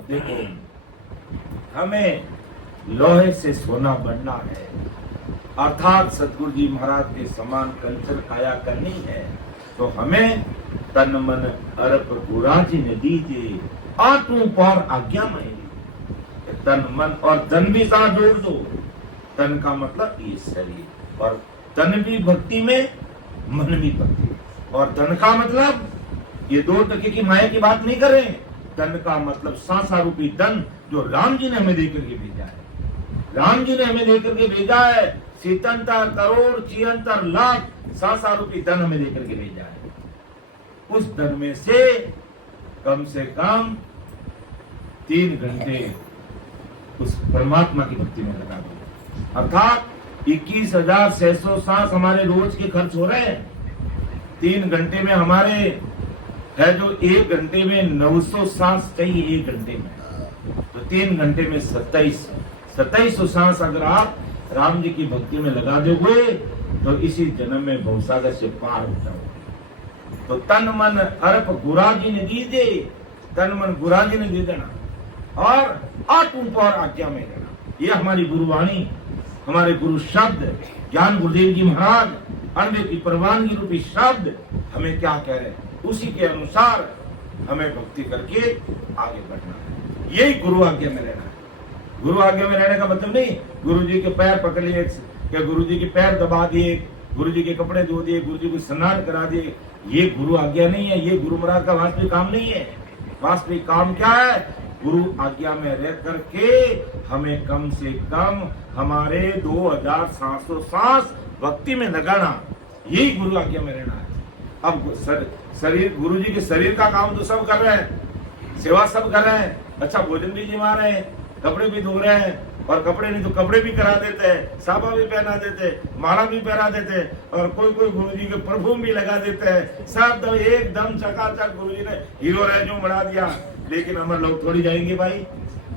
देखो हमें लोहे से सोना बनना है, अर्थात सतगुरु जी महाराज के समान कंचन काया करनी है। तो हमें तन मन अर्प गुराजी ने दीजिए, आटू पर आज्ञा में। तन मन और धन भी साथ जोड़ दो। तन का मतलब ये शरीर, और तन भी भक्ति में, मन भी भक्ति में। और धन का मतलब ये 2 टके की माया की बात नहीं कर रहे हैं। धन का मतलब सांसा रूपी धन जो राम जी ने हमें देकर के भेजा है। राम जी ने हमें देकर के भेजा है। 77 करोड़ 76 लाख सांसा रूपी धन हमें देकर के भेजा है। उस धन में से कम 3 घंटे उस परमात्मा की भक्ति में लगा दो। अर्थात 21,600 सांस हमारे रोज के खर्च हो रहे हैं। 3 घंटे में हमारे है जो 1 घंटे में 900 सांस चाहिए 1 घंटे में, तो 3 घंटे में 2700 सांस अगर आप राम जी की भक्ति में लगा दोगे तो इसी जन्म में भवसागर से पार हो जाओगे। तो तन मन अर्प गुराजी ने दीजिए, तन मन गुराजी ने दे देना, और आत्म पर आज्ञा में रहना। ये हमारी गुरुवाणी, हमारे गुरु शब्द, ज्ञान गुरुदेव जी महाराज अन्य की परवानगी रूपी शब्द हमें क्या कह रहे हैं, उसी के अनुसार हमें भक्ति करके आगे बढ़ना। यही गुरु आज्ञा में रहना है। गुरु आज्ञा में रहने का मतलब नहीं गुरु जी के पैर पकड़ लिए या गुरु जी के पैर दबा दिए, गुरु जी के कपड़े धो दिए, गुरु जी को स्नान करा दिए। ये गुरु आज्ञा नहीं है। ये गुरु महाराज का वास्तविक काम नहीं है। वास्तविक काम क्या है? गुरु आज्ञा में रह करके हमें कम से कम हमारे 2700 सांस भक्ति में लगाना, यही गुरु आज्ञा में रहना है। अब शरीर, गुरु जी के शरीर का काम तो सब कर रहे हैं, सेवा सब कर रहे हैं, अच्छा भोजन भी जिमा रहे हैं, कपड़े भी धो रहे हैं, और कपड़े नहीं तो कपड़े भी करा देते हैं, साबा भी पहना देते, माला भी पहना देते, और कोई कोई गुरु जी के परफ्यूम भी लगा देते हैं। सब एकदम चकाचक गुरु जी ने हीरो रेजो बढ़ा दिया। लेकिन अमर लोग थोड़ी जाएंगे भाई।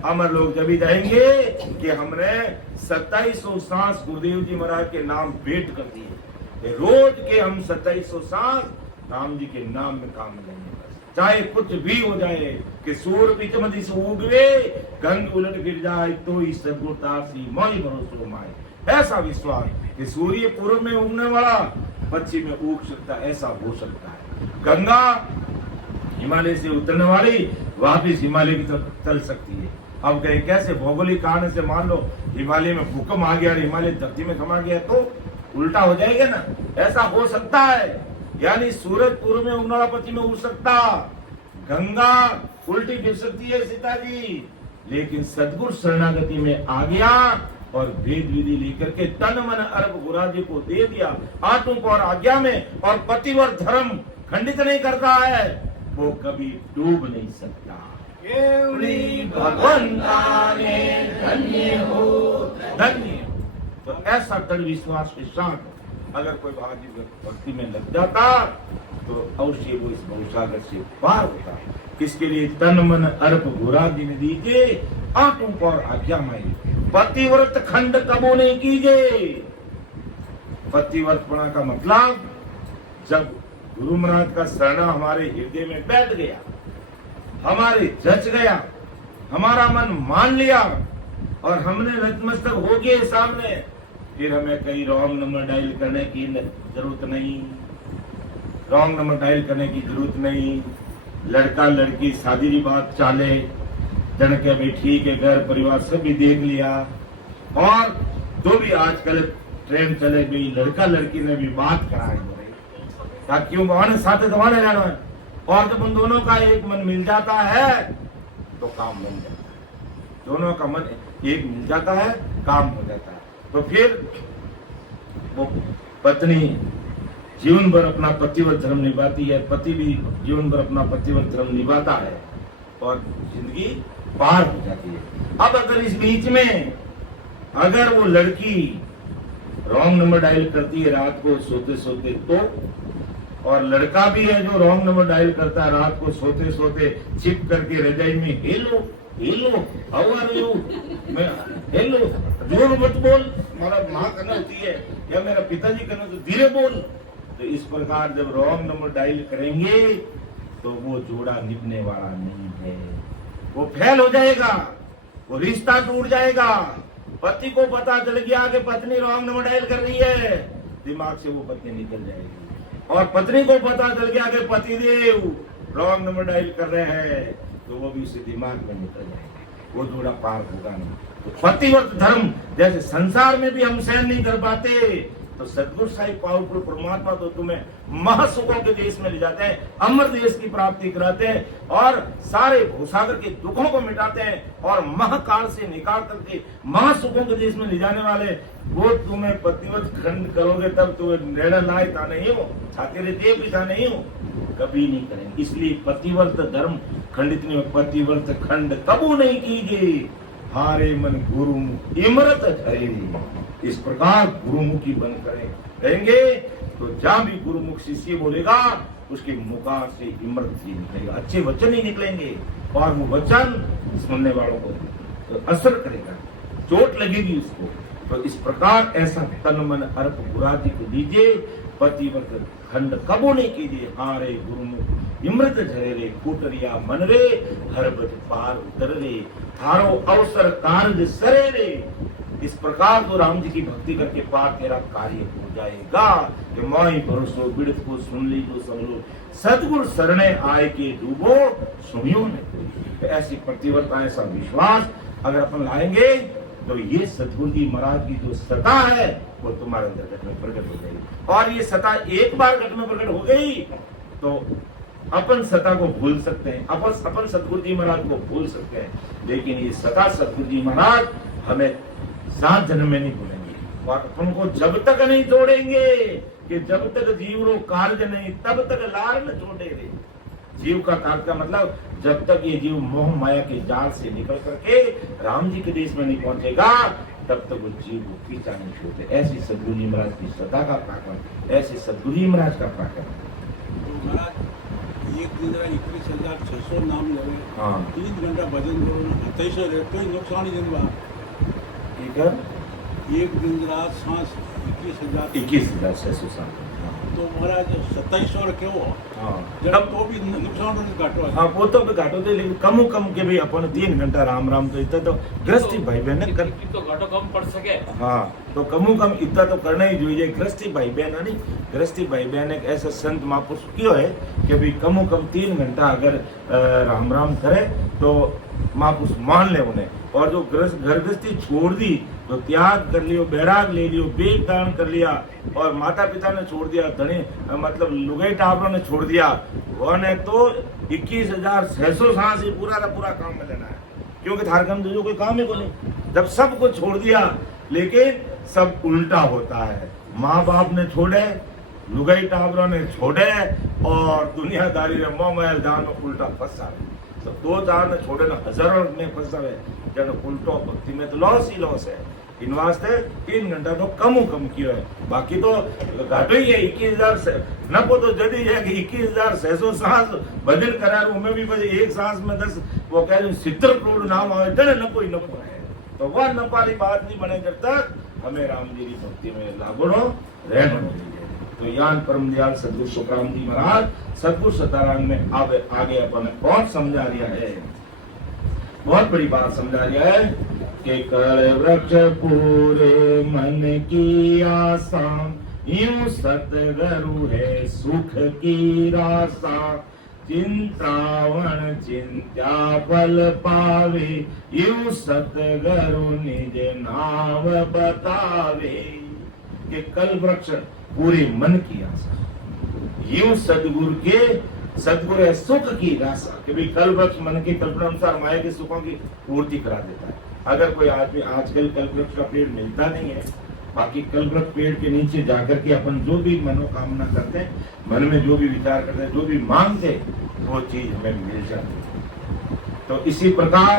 अमर लोग जब भी जाएंगे कि हमने 2700 सांस गुरुदेव जी महाराज के नाम भेंट कर दिए। रोज के हम 2700 सांस राम जी के नाम में काम लेंगे, चाहे कुछ भी हो जाए। कि सूर पिचमदी से उगवे, गंग उलट गिर जाए, तो इस सदगुरदासी मोई भरोसो माए। ऐसा विश्वास कि सूर्य पूर्व में उगने वाला पश्चिम में उग सकता है, ऐसा हो सकता है। गंगा हिमालय से उतरने वाली वापिस हिमालय की तरफ चल सकती है। अब कहीं कैसे भौगोलिक कारण से मान लो हिमालय में भूकंप आ गया और हिमालय धरती में समा गया तो उल्टा हो जाएगा ना, ऐसा हो सकता है। यानी सूरज पूर्व में उगना पश्चिम में उग सकता, गंगा उल्टी गिर सकती है सीता जी, लेकिन सदगुरु शरणागति में आ गया और वेद विधि लेकर के तन मन अर्प गुराजी को दे दिया आत्म को और आज्ञा में, और पतिव्रत धर्म खंडित नहीं करता है, वो कभी डूब नहीं सकता। भगवंता ने धन्य हो, धन्य। तो ऐसा दृढ़ विश्वास के साथ अगर कोई भाजी भक्ति में लग जाता तो अवश्य वो इस भवसागर से पार होता। किसके लिए? तन मन अर्प गुराजी ने दीजिए, आत्म को और आज्ञा में। पतिव्रत खंड कबो नहीं कीजिए। पतिव्रतपना का मतलब जब गुरु महाराज का शरणा हमारे हृदय में बैठ गया, हमारे जच गया, हमारा मन मान लिया और हमने नतमस्तक हो गए सामने, फिर हमें कहीं रॉन्ग नंबर डायल करने की जरूरत नहीं। रॉन्ग नंबर डायल करने की जरूरत नहीं। लड़का लड़की शादी की बात चाले, जन के भी ठीक है, घर परिवार सब भी देख लिया, और जो भी आजकल ट्रेन चले गई, लड़का लड़की ने भी बात कराई हो रही, क्यों बहाने साथ दबाने जाना है। और जब उन दोनों का एक मन मिल जाता है तो काम बन जाता है। दोनों का मन एक मिल जाता है, काम हो जाता है। तो फिर वो पत्नी जीवन भर अपना पतिव्रत धर्म निभाती है, पति भी जीवन भर अपना पतिव्रत धर्म निभाता है, और जिंदगी पार हो जाती है। अब अगर इस बीच में अगर वो लड़की रॉन्ग नंबर डायल करती है रात को सोते सोते तो, और लड़का भी है जो रॉन्ग नंबर डायल करता है रात को सोते सोते छिप करके रजाई में, hello hello how are you, मैं हेलो, जोर मत बोल, हमारा माँ करना होती है या मेरा पिताजी करना, तो धीरे बोल। तो इस प्रकार जब रॉन्ग नंबर डायल करेंगे तो वो जोड़ा निभने वाला नहीं है, वो फेल हो जाएगा, वो रिश्ता टूट जाएगा। पति को पता चल गया कि पत्नी रॉन्ग नंबर डायल कर रही है, दिमाग से वो पत्नी निकल जाएगी। और पत्नी को पता चल गया कि पतिदेव रॉन्ग नंबर डायल कर रहे हैं, तो वो भी उसे दिमाग में निकल जाएंगे, वो जोड़ा पार होगा नहीं। तो पतिव्रत धर्म जैसे संसार में भी हम सहन नहीं कर पाते, तो सदगुरु साई पावरफुल परमात्मा तो तुम्हें महासुखों के देश में ले जाते हैं, अमर देश की प्राप्ति कराते हैं और सारे भूसागर के दुखों को मिटाते हैं और महाकाल से निकाल करके महासुखों के देश में ले जाने वाले वो तुम्हें पतिव्रत खंड करोगे तब तुम्हें निर्णय लायता नहीं हो, छाती दे पिता नहीं हो, कभी नहीं करेंगे। इसलिए पतिव्रत धर्म खंडित नहीं, पतिव्रत खंड कबू नहीं कीजिए, हारे मन गुरु इमरत धरे। इस प्रकार गुरुमुखी बन करें रहेंगे तो जहां भी गुरुमुख शिष्य बोलेगा उसके मुखार से इमरत ही निकलेगा, अच्छे वचन ही निकलेंगे और वो वचन सुनने वालों को तो असर करेगा, चोट लगेगी उसको। तो इस प्रकार ऐसा तन मन अर्प गुराजी को दीजिए, पतिव्रत खंड कबो नहीं कीजिए, हारे गुरुमुख इमृत झरे रे, फूटरिया मन रे हरबत पार उतर रे, थारो अवसर कार्य सरे रे। इस प्रकार तो राम जी की भक्ति करके पार तेरा कार्य हो जाएगा कि माई भरोसो बिड़त को सुन लीजो सब लोग, सदगुरु शरणे आए के डूबो सुनियो ने। तो ऐसी प्रतिवर्ता ऐसा विश्वास अगर अपन लाएंगे तो ये सदगुरु जी महाराज की जो सत्ता है वो तुम्हारे अंदर घट में प्रकट हो जाएगी। और ये सत्ता एक बार घट में प्रकट हो गई तो अपन सत्ता को भूल सकते हैं, अपन सदगुरु जी महाराज को भूल सकते हैं, लेकिन ये सत्ता सदगुरु जी महाराज हमें 7 जन्म में नहीं भूलेंगे और अपन को जब तक नहीं छोड़ेंगे कि जब तक जीव रो कार्य नहीं तब तक लार न छोड़े रे। जीव का कार्य का मतलब जब तक ये जीव मोह माया के जाल से निकल करके राम जी के देश में नहीं पहुंचेगा तब तक वो जीव को पीछा नहीं छोड़ते। ऐसी सदगुरु जी महाराज की सदा का प्राकरण, ऐसे सदगुरु जी महाराज का प्राकरण। एक दिन 21,600 नाम ले, हाँ 3 घंटा भजन करो, 27 रे कोई नुकसान ही दिन बा। एक दिन रात सांस 21,600 तो महाराज 2700 रखे हो। जब तो भी नुकसान घाटो। हाँ वो तो घाटो थे, लेकिन कम के भी अपन 3 घंटा राम राम तो इतना तो गृहस्थी भाई बहन कर तो घाटो कम पड़ सके। हाँ तो कम इतना तो करना ही જોઈએ। गृहस्थी भाई बहन नहीं, गृहस्थी भाई बहन एक ऐसा संत महापुरुष क्यों है कि भाई कम 3 घंटा अगर राम राम करे तो महापुरुष मान ले उन्हें। और जो घर गृहस्थी छोड़ दी तो त्याग कर लियो, बैराग ले लियो, बेग दान कर लिया और माता पिता ने छोड़ दिया, धनी मतलब लुगाई टाबरों ने छोड़ दिया, वो ने तो 21,600 सांस ही पूरा का पूरा काम में लेना है, क्योंकि थारकम जो कोई काम ही को नहीं। जब सब कुछ छोड़ दिया लेकिन सब उल्टा होता है, माँ बाप ने छोड़े, लुगाई टाबरों ने छोड़े और दुनियादारी ने मोह महल दान में उल्टा फंसा। तो 2,000 ने छोड़े ना हजारों में फंसा है, जब उल्टो भक्ति में तो लॉस ही लॉस है। इन वास्ते 3 घंटा तो कम किया है, बाकी तो घाटो ही है। 21,000 न को तो जदी है कि 21,600 सांस भजन करा, उनमें भी बस एक सांस में 10 वो कह रहे 70 करोड़ नाम आवे तेरे न कोई न है। तो वह न पारी बात नहीं बने जब तक हमें राम जी की भक्ति में लागुड़ो रहना चाहिए। तो यान परम दयाल सदगुरु सुखराम जी महाराज सदगुरु सताराम में आगे अपन बहुत समझा दिया है, बहुत बड़ी बात समझा दिया है कि कल वृक्ष पूरे मन की आशा, यूं सतगुरु है सुख की रासा, चिंतावन चिंत्या फल पावे, यूं सतगुरु निज नाम बतावे। कि कल वृक्ष पूरे मन की आशा, यूं सदगुरु है सुख की राशा। कि भाई कल वृक्ष मन की कल्पना अनुसार माया के सुखों की पूर्ति करा देता है। अगर कोई आदमी आजकल कल वृक्ष का पेड़ मिलता नहीं है, बाकी कल वृक्ष पेड़ के नीचे जाकर के अपन जो भी मनोकामना करते हैं, मन में जो भी विचार करते हैं, जो भी मांगते वो चीज हमें मिल जाती है। तो इसी प्रकार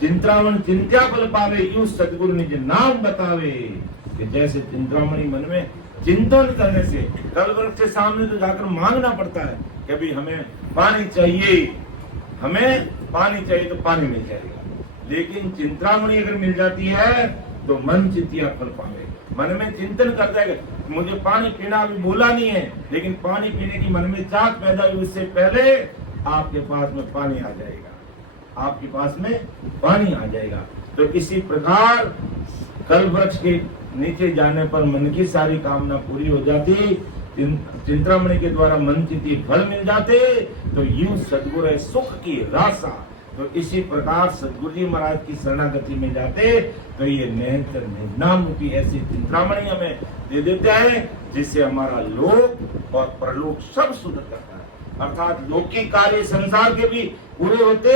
चिंतामणि चिंत्या फल पावे, यूं सदगुरु निज नाम बतावे। कि जैसे चिंतामणि मन में चिंतन करने से कल वृक्ष के सामने तो जाकर मांगना पड़ता है कि अभी हमें पानी चाहिए, हमें पानी चाहिए तो पानी मिल जाएगा। लेकिन चिंतामणि अगर मिल जाती है तो मन चिंतिया फल पावे। मन में चिंतन करता है मुझे पानी पीना, अभी बोला नहीं है लेकिन पानी पीने की मन में चाहत पैदा हुई, उससे पहले आपके पास में पानी आ जाएगा, आपके पास में पानी आ जाएगा। तो इसी प्रकार कल वृक्ष के नीचे जाने पर मन की सारी कामना पूरी हो जाती चिंतामणि के द्वारा मन चिति फल मिल जाते तो यूं सदगुरु सुख की रासा। तो इसी प्रकार सदगुरु जी महाराज की शरणागति में जाते तो ये निरंतर नाम रूपी ऐसी चिंतामणि हमें दे देते हैं जिससे हमारा लोक और परलोक सब सुधर जाता है। अर्थात लौकिक कार्य संसार के भी पूरे होते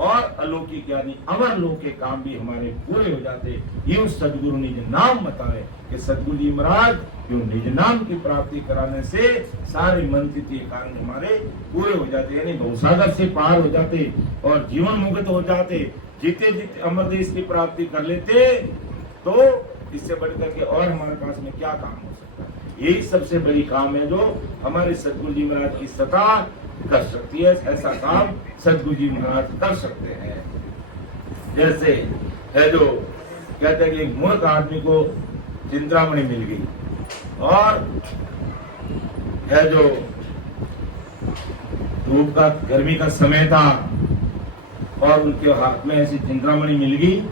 और अलौकिक यानी अमर लोक के काम भी हमारे पूरे हो जाते। यूं सदगुरु निज नाम बतावे कि सदगुरु जी महाराज यूं निज नाम की प्राप्ति कराने से सारे मन चित्त कार्य हमारे पूरे हो जाते, यानी भवसागर से पार हो जाते और जीवन मुक्त हो जाते। जीते जीते अमर देश की प्राप्ति कर लेते तो इससे बढ़कर के और हमारे पास में क्या काम हो सकता है। यही सबसे बड़ी काम है जो हमारे सदगुरु जी महाराज की सत्ता कर सकती है। ऐसा काम सदगुरु जी महाराज कर सकते हैं। जैसे है जो कहते हैं कि एक मूर्ख आदमी को चिंतामणि मिल गई और है जो धूप का गर्मी का समय था और उनके हाथ में ऐसी चिंतामणि मिल गई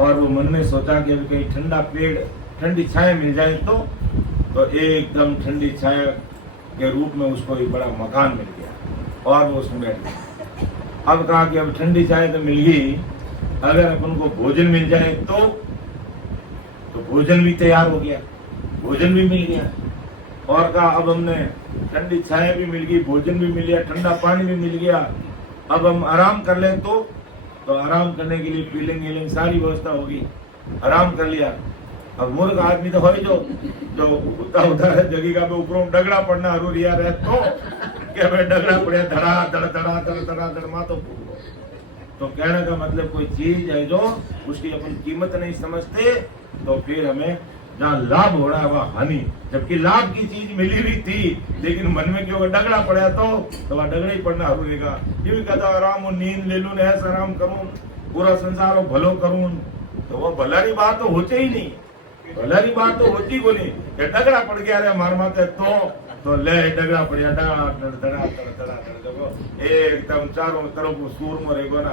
और वो मन में सोचा कि कहीं ठंडा पेड़ ठंडी छाया मिल जाए तो एकदम ठंडी छाया के रूप में उसको एक बड़ा मकान मिल गया और वो उसमें बैठ गया। अब कहा कि अब ठंडी छाया तो मिल गई, अगर अपन को भोजन मिल जाए तो भोजन भी तैयार हो गया, भोजन भी मिल गया। और कहा अब हमने ठंडी छाया भी मिल गई, भोजन भी मिल गया, ठंडा पानी भी मिल गया, अब हम आराम कर लें तो आराम करने के लिए पीलिंग सारी व्यवस्था होगी, आराम कर लिया। अब मूर्ख आदमी तो हो ही जो उधर जगह पे ऊपरों डगड़ा पड़ना जरूरी है तो क्या भाई डगड़ा पड़े धड़ा मातो। तो कहने का मतलब कोई चीज है जो उसकी अपन कीमत नहीं समझते तो फिर हमें जहाँ लाभ हो रहा है वह हानि, जबकि लाभ की चीज मिली हुई थी लेकिन मन में क्यों डगड़ा पड़ा तो वह डगड़ा ही पड़ना जरूरीगा। ये भी कहता आराम हो नींद ले लू ऐसा आराम करूं पूरा संसार हो भलो करूं तो वो भलारी बात तो होते ही नहीं, भलारी बात तो होती को नहीं। डगड़ा पड़ गया रे मार माते तो ले डगड़ा पड़ गया धड़ा एकदम चारों तरफ सूर मरेगा ना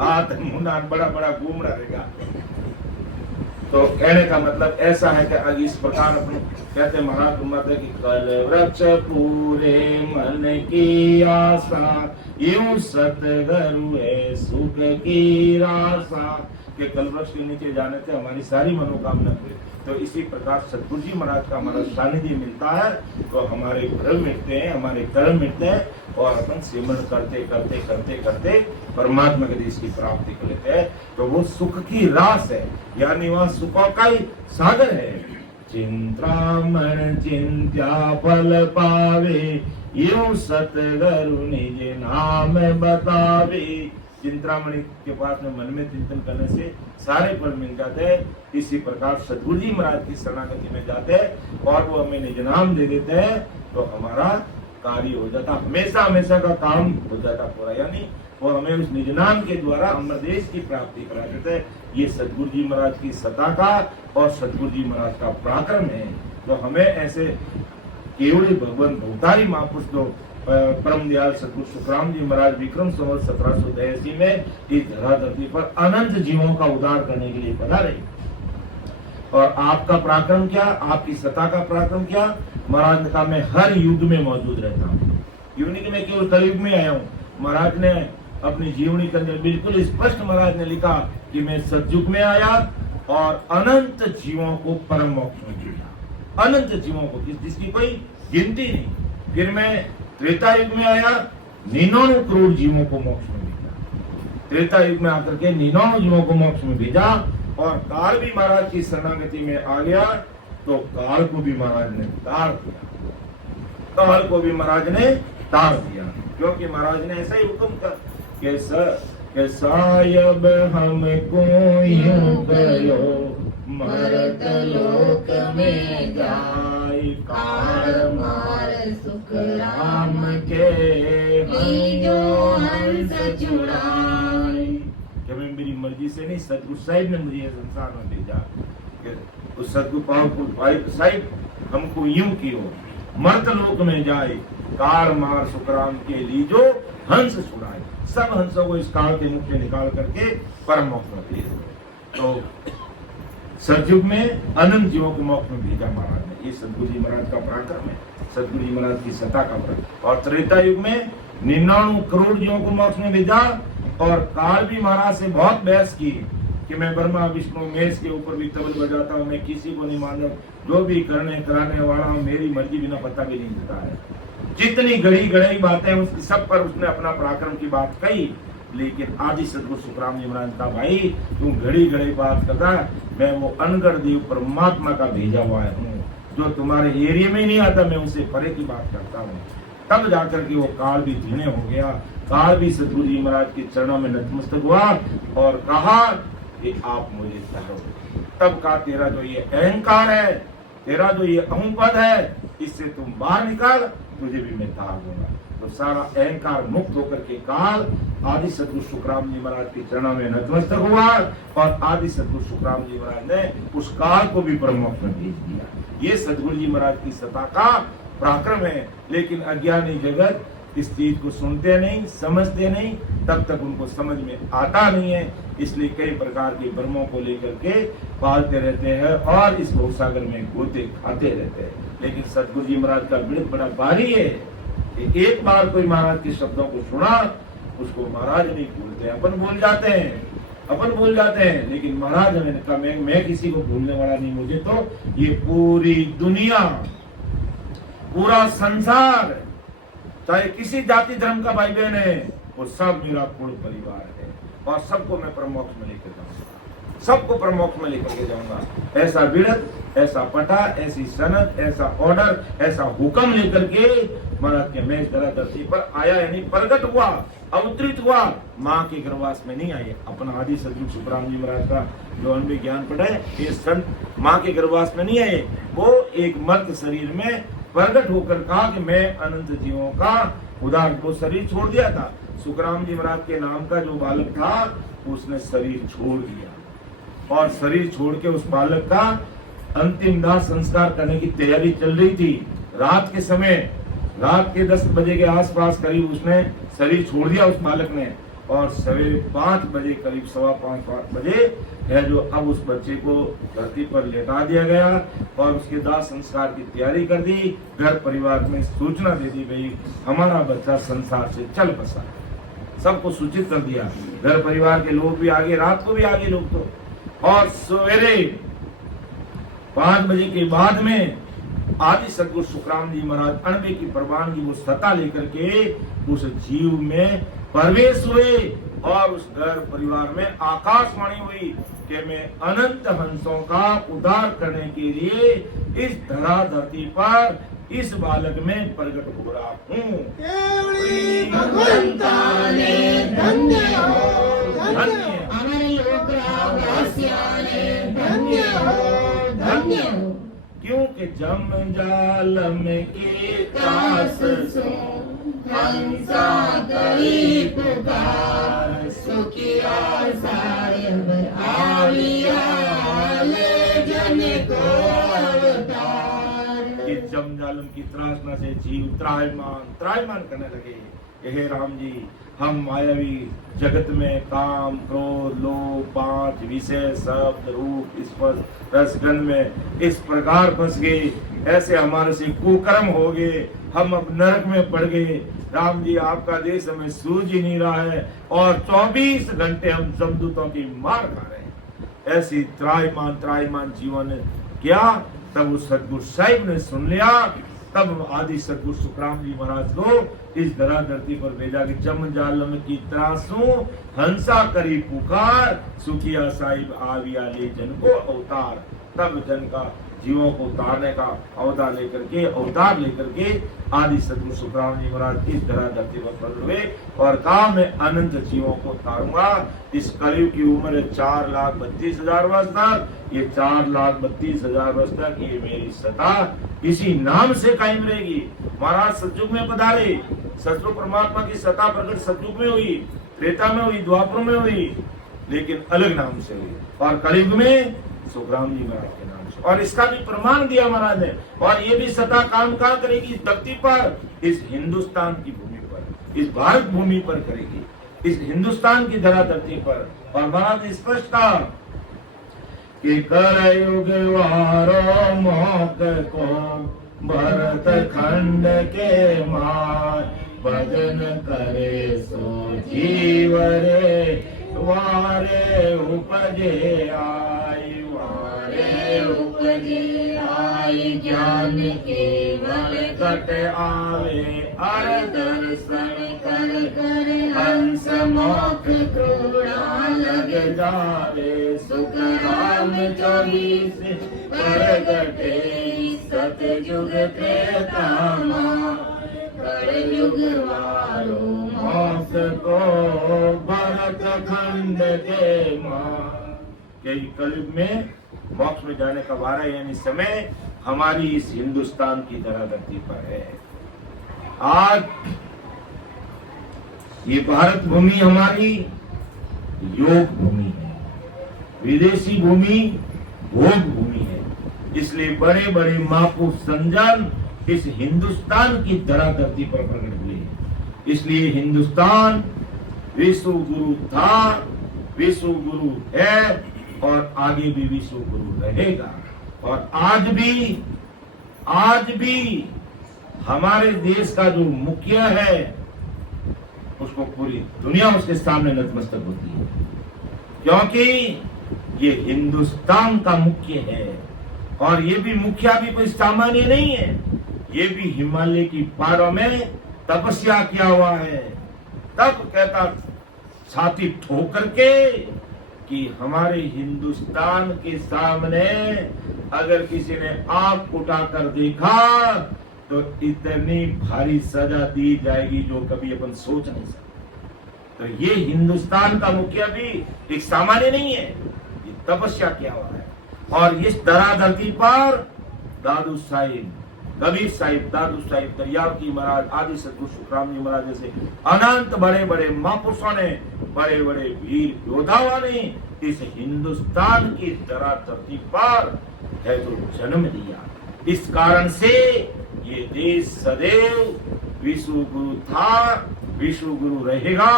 हाथ मुंडा बड़ा बड़ा घूमना रहेगा। तो कहने का मतलब ऐसा है कि इस प्रकार अपन कहते महाराज माता की कल वृक्ष पूरे मन की आशा यूं सतगुरु है सुख की रासा के कल वृक्ष के नीचे जाने से हमारी सारी मनोकामना पूरी। तो इसी प्रकार सतगुरु जी महाराज का हमारा सानिध्य मिलता है तो हमारे भ्रम मिटते हैं, हमारे कर्म मिटते हैं और अपन सिमरन करते करते करते करते परमात्मा के देश की प्राप्ति कर लेते हैं। तो वो सुख की रास है, यानी वह सुखों का ही सागर है। चिंतामण चिंत्या फल पावे यूं सतगुरु निज नाम बतावे। चिंतामणि के पास में मन में चिंतन करने से सारे फल मिल जाते हैं। इसी प्रकार सतगुरु जी महाराज की शरणागति में जाते हैं और वो हमें निज नाम दे देते हैं तो हमारा कार्य हो जाता, हमेशा हमेशा का काम हो जाता पूरा, यानी वो हमें उस निज नाम के द्वारा अमरदेश की प्राप्ति करा देते हैं। ये सतगुरु जी महाराज की सत्ता का और सतगुरु जी महाराज का पराक्रम है। तो हमें ऐसे केवल भगवान भवतारी महापुरुष जो परम दयाल सतगुरु सुखराम जी महाराज विक्रम संवत 1783 में इस धरा धरती पर अनंत जीवों का उद्धार करने के लिए पधारे। और आपका पराक्रम क्या, आपकी सत्ता का पराक्रम क्या? महाराज ने कहा मैं हर युग में मौजूद रहता हूँ, यूनिक में केवल कलयुग में आया हूँ। महाराज ने अपनी जीवनी के अंदर बिल्कुल स्पष्ट महाराज ने लिखा कि मैं सतयुग में आया और अनंत जीवों को परम मोक्ष में दिया, अनंत जीवों को जिसकी कोई गिनती नहीं। फिर मैं त्रेता युग में आया, 99 करोड़ जीवों को मोक्ष में भेजा। त्रेता युग में आकर के 99 जीवों को मोक्ष में भेजा और काल भी महाराज की शरणागति में आ गया तो काल को भी महाराज ने तार दिया, काल को भी महाराज ने तार दिया, क्योंकि महाराज ने ऐसा ही हुक्म कर के सायब हमको यूं करो मरत लोक में जाय काल मार सुख राम के जो हंस छुड़ाए। कि मैं मेरी मर्जी से नहीं, सतगुरु साहिब ने मुझे संसार में भेजा। उस सतगुरु पाव को भाई साहिब हमको यूं कियो मर्त लोक में जाए काल मार सुख राम के लिए जो हंस छुड़ाए। सब हंसों को इस काल के मुख से निकाल करके परम मोक्ष में भेज। तो सतयुग में अनंत जीवों को मोक्ष में भेजा महाराज ने। ये सतगुरु जी महाराज का पराक्रम है, सतगुरु जी महाराज की सत्ता का पराक्रम। और त्रेता युग में 99 करोड़ जीवों को मोक्ष में भेजा। और काल भी महाराज से बहुत बहस की कि मैं ब्रह्मा विष्णु महेश के ऊपर भी तबल बजाता हूँ, मैं किसी को नहीं मानता, जो भी करने कराने वाला हूँ, मेरी मर्जी बिना पता भी नहीं देता है। जितनी गड़ी गड़ी बातें उसकी सब पर उसने अपना पराक्रम की बात कही। लेकिन आदि सदगुरु सुखराम जी महाराज का भाई तुम घड़ी घड़ी बात करता, मैं वो अनगढ़ देव परमात्मा का भेजा हुआ हूँ, जो तुम्हारे एरिया में ही नहीं आता, मैं उनसे परे की बात करता हूँ। तब जाकर के वो काल भी धीणे हो गया। काल भी सदगुरु जी महाराज के चरणों में नतमस्तक हुआ और कहा कि आप मुझे कहो। तब का तेरा जो ये अहंकार है, तेरा जो ये अहंपद है, इससे तुम बाहर निकाल, तुझे भी मैं कहा दूंगा। तो सारा अहंकार मुक्त होकर के काल आदि सदगुरु सुखराम जी महाराज के चरणों में नतमस्तक हुआ और आदि सदगुरु सुखराम जी महाराज ने उस काल को भी परमोक्ष में भेज दिया। ये सदगुरु जी महाराज की सत्ता का पराक्रम है। लेकिन अज्ञानी जगत इस चीज को सुनते नहीं, समझते नहीं, तब तक उनको समझ में आता नहीं है। इसलिए कई प्रकार के भ्रमों को लेकर के पालते रहते हैं और इस भवसागर में गोते खाते रहते हैं। लेकिन सदगुरु जी महाराज का वृत्त बड़ा भारी है कि एक बार कोई महाराज के शब्दों को सुना, उसको महाराज नहीं भूलते। अपन भूल जाते हैं, अपन भूल जाते हैं, लेकिन महाराज ने कहा मैं किसी को भूलने वाला नहीं। मुझे तो ये पूरी दुनिया, पूरा संसार, चाहे किसी जाति धर्म का भाई बहन है, वो सब मेरा कुल परिवार है और सबको मैं परमोक्ष में लेकर जाऊंगा, सबको परमोक्ष में लेकर के जाऊंगा। ऐसा विरत, ऐसा पटा, ऐसी सनद, ऐसा ऑर्डर, ऐसा हुक्म लेकर के महाराज के मैं जरा धरती पर आया, यानी प्रकट हुआ, अवतरित हुआ। माँ के गर्भवास में नहीं आए। अपना आदि सदगुरु सुखराम जी महाराज का जो अनुभवी ज्ञान पढ़ा है, ये संत माँ के गर्भवास में नहीं आए। वो एक मर्द शरीर में प्रकट होकर कहा कि मैं अनंत जीवों का उदार, वो शरीर छोड़ दिया था। सुखराम जी महाराज के नाम का जो बालक था, उसने शरीर छोड़ दिया और शरीर छोड़ के उस बालक का अंतिम दाह संस्कार करने की तैयारी चल रही थी। रात के समय, रात के 10 बजे के आसपास करीब उसने शरीर छोड़ दिया उस बालक ने। और सवेरे 5 बजे करीब, 5:15 बजे है जो अब उस बच्चे को धरती पर लेटा दिया गया और उसके दाह संस्कार की तैयारी कर दी। घर परिवार में सूचना दे दी गई, हमारा बच्चा संसार से चल बसा। सबको सूचित कर दिया, घर परिवार के लोग भी आगे, रात को भी आगे लोग तो। और सवेरे 5 बजे के बाद में आदि सदगुरु सुखराम जी महाराज अणबे की प्रवान की वो सत्ता लेकर के उस जीव में प्रवेश हुए और उस घर परिवार में आकाशवाणी हुई कि मैं अनंत हंसों का उद्धार करने के लिए इस धरा धरती पर इस बालक में प्रकट हो रहा हूँ। क्योंकि जम जालम के त्रास सो हंसा करी पुकार, सुखिया साहेब आविया ले जन को अवतार। कि जम जालम की त्रासना से जीव त्रायमान करने लगे। हे राम जी, हम मायावी जगत में काम, क्रोध, लोभ, 5 विषय, शब्द, रूप, स्पर्श, रसगंध में इस प्रकार फंस गए। ऐसे हमारे से कुकर्म हो गए, हम अब नरक में पड़ गए। राम जी, आपका देश हमें सूझ ही नहीं रहा है और 24 घंटे हम जमदूतों की मार खा रहे हैं। ऐसी त्रायमान जीवन क्या? तब उस सदगुरु साहिब ने सुन लिया। तब आदि सदगुरु सुखराम जी महाराज को इस धरा धरती पर भेजा कि जम जालम की त्रासू हंसा करी पुकार, सुखिया साहिब आविया ले जन को अवतार। तब जन का जीवों को उतारने का अवतार लेकर के आदि सदगुरु सुखराम जी महाराज इस धरा धरती पर प्रकट हुए और कहा मैं अनंत जीवों को उतारूंगा। इस कलयुग की उम्र है 4,32,000 वर्ष तक। ये 4,32,000 वर्ष तक ये मेरी सत्ता इसी नाम से कायम रहेगी। महाराज सतयुग में पधारे, सतयुग परमात्मा की सत्ता प्रकट सतयुग में हुई, त्रेता में हुई, द्वापर में हुई, लेकिन अलग नाम से हुई। और कलयुग में सुखराम जी महाराज के नाम से। और इसका भी प्रमाण दिया महाराज ने। और ये भी सत्ता काम करेगी इस धरती पर, इस हिंदुस्तान की भूमि पर, इस भारत भूमि पर करेगी, इस हिंदुस्तान की धरा धरती पर। और महाराज ने स्पष्ट कहा कि कलयुग वारो मोक को भरत खंड के मार भजन करे सो जीव रे वारे उपजे आई वारे उपजे आई ज्ञान केवल घट आवे अर दर्शन कर कर हंस मोख क्रोड़ा लग जावे सुख राम 24 प्रगटे सतयुग त्रेता कलयुग वारो मोक्ष को भरत खंड के के कलयुग में मोक्ष में जाने का वारा यानी समय हमारी इस हिंदुस्तान की धरा धरती पर है। आज ये भारत भूमि हमारी योग भूमि है, विदेशी भूमि भोग भूमि है। इसलिए बड़े बड़े महापुरुष संजन इस हिंदुस्तान की धरा धरती पर प्रकट हुए हैं। इसलिए हिंदुस्तान विश्व गुरु था, विश्व गुरु है और आगे भी विश्व गुरु रहेगा। और आज भी हमारे देश का जो मुखिया है उसको पूरी दुनिया उसके सामने नतमस्तक होती है, क्योंकि ये हिंदुस्तान का मुख्य है। और ये भी मुखिया भी कोई सामान्य नहीं है, ये भी हिमालय की पहाड़ों में तपस्या किया हुआ है। तब कहता छाती ठोक करके कि हमारे हिंदुस्तान के सामने अगर किसी ने आंख उठाकर देखा तो इतनी भारी सजा दी जाएगी जो कभी अपन सोच नहीं सकते। तो ये हिंदुस्तान का मुखिया भी एक सामान्य नहीं है, ये तपस्या किया हुआ है। और इस धरा धरती पर दादू साहिब, कबीर साहिब, दादू साहिब, दरियावती महाराज, आदि सतगुरु सुखराम जी महाराज जैसे अनंत बड़े बड़े महापुरुषों ने, बड़े बड़े वीर योद्धाओं ने इस हिंदुस्तान की धरा धरती पर है जो जन्म दिया। इस कारण से ये देश सदैव विश्व गुरु था, विश्व गुरु रहेगा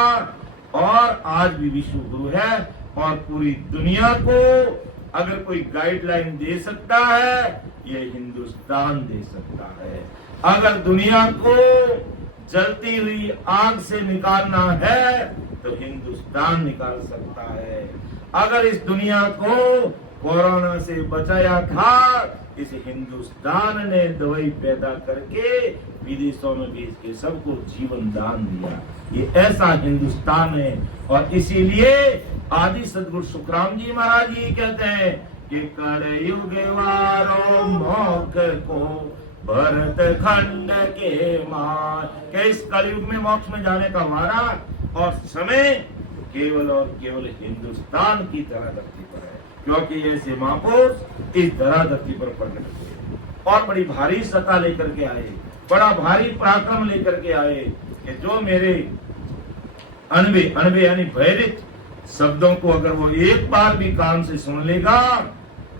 और आज भी विश्व गुरु है। और पूरी दुनिया को अगर कोई गाइडलाइन दे सकता है ये हिंदुस्तान दे सकता है। अगर दुनिया को जलती हुई आग से निकालना है तो हिंदुस्तान निकाल सकता है। अगर इस दुनिया को कोरोना से बचाया था इस हिंदुस्तान ने दवाई पैदा करके विदेशों में भेज के सबको जीवन दान दिया। ये ऐसा हिंदुस्तान है। और इसीलिए आदि सतगुरु सुखराम जी महाराज जी कहते हैं कि कलयुग वारो मोक्ष को भरत खंड के मार के इस कलयुग में मोक्ष में जाने का वारा और समय केवल और केवल हिंदुस्तान की धरा धरती पर है, क्योंकि ऐसे महापुरुष इस धरा धरती पर प्रकट हुए और बड़ी भारी सत्ता लेकर के आए, बड़ा भारी पराक्रम लेकर के आए कि जो मेरे अनबे यानी भयभीत शब्दों को अगर वो एक बार भी कान से सुन लेगा,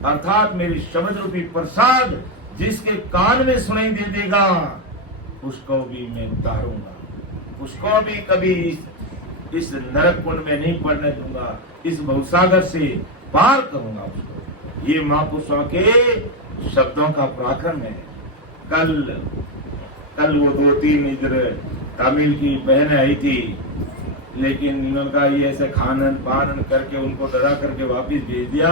अर्थात मेरी शब्द रूपी प्रसाद जिसके कान में सुनाई दे देगा उसको भी मैं उतारूंगा, उसको भी कभी इस नरक कुंड में नहीं पड़ने दूंगा, इस भवसागर से पार करूंगा उसको। ये महापुरुषों के शब्दों का पराक्रम है। कल वो 2-3 इधर तमिल की बहनें आई थी, लेकिन इन्होंने कहा ये ऐसे खानन पानन करके उनको डरा करके वापिस भेज दिया,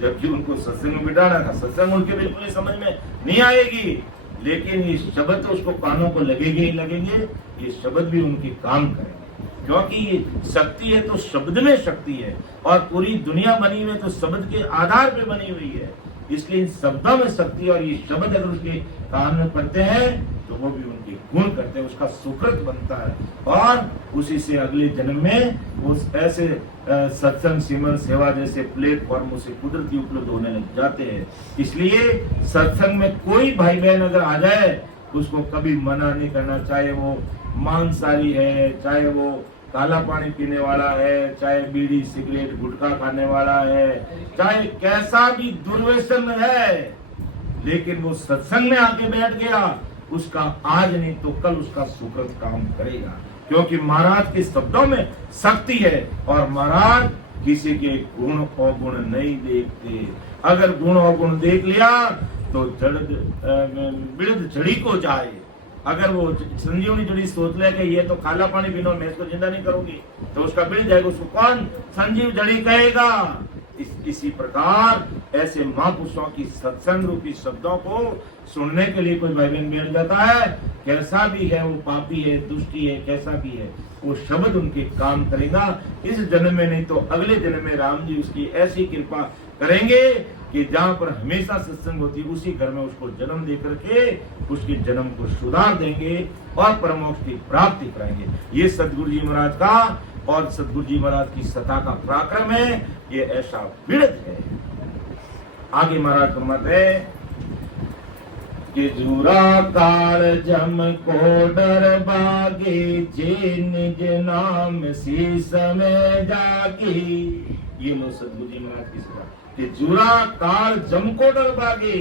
जबकि उनको सत्संग में बिठाना था। सत्संग उनके बिल्कुल समझ में नहीं आएगी, लेकिन ये शब्द तो उसको कानों को लगेंगे ही लगेंगे। ये शब्द भी उनके काम करेंगे, क्योंकि ये शक्ति है तो शब्द में शक्ति है और पूरी दुनिया बनी हुई है तो शब्द के आधार पे बनी हुई है। इसलिए इन शब्दों में शक्ति और ये शब्द अगर उसके कान में पड़ते हैं तो वो भी उनके गुण करते हैं, उसका सुकृत बनता है और उसी से अगले जन्म में उस ऐसे सत्संग सिमरन सेवा जैसे प्लेटफॉर्म उसे कुदरती उपलब्ध होने लग जाते हैं। इसलिए सत्संग में कोई भाई बहन अगर आ जाए उसको कभी मना नहीं करना, चाहे वो मांसाहारी है, चाहे वो काला पानी पीने वाला है, चाहे बीड़ी सिगरेट गुटखा खाने वाला है, चाहे कैसा भी दुर्व्यसन है, लेकिन वो सत्संग में आके बैठ गया, उसका आज नहीं तो कल उसका सुकृत काम करेगा, क्योंकि महाराज के शब्दों में शक्ति है और महाराज किसी के गुण अवगुण नहीं देखते। अगर गुण अवगुण देख लिया तो बिरद जड़ी को जाए। अगर वो संजीवनी जड़ी सोच ले कि ये तो काला पानी बिना मैं इसको जिंदा नहीं करूंगी, तो उसका बिरद जाएगा, उसको कौन संजीव जड़ी कहेगा। इसी प्रकार ऐसे महापुरुषों की सत्संग रूपी शब्दों को सुनने के लिए कोई भाई बहन मिल जाता है, कैसा भी है वो, पापी है, दुष्टी है, कैसा भी है, वो शब्द उनके काम करेगा। इस जन्म में नहीं तो अगले जन्म में राम जी उसकी ऐसी कृपा करेंगे कि जहाँ पर हमेशा सत्संग होती उसी घर में उसको जन्म दे करके उसके जन्म को सुधार देंगे और परमोक्ष की प्राप्ति कराएंगे। ये सदगुरु जी महाराज का और सदगुरु जी महाराज की सत्ता का पराक्रम है, ये ऐसा बिरद है। आगे महाराज फरमाते हैं कि जूरा काल जम को डर बागे, जे निज नाम शीस में जागी। ये लो सदगुरु जी महाराज की सत्ता कि जूरा काल जम को डर बागे,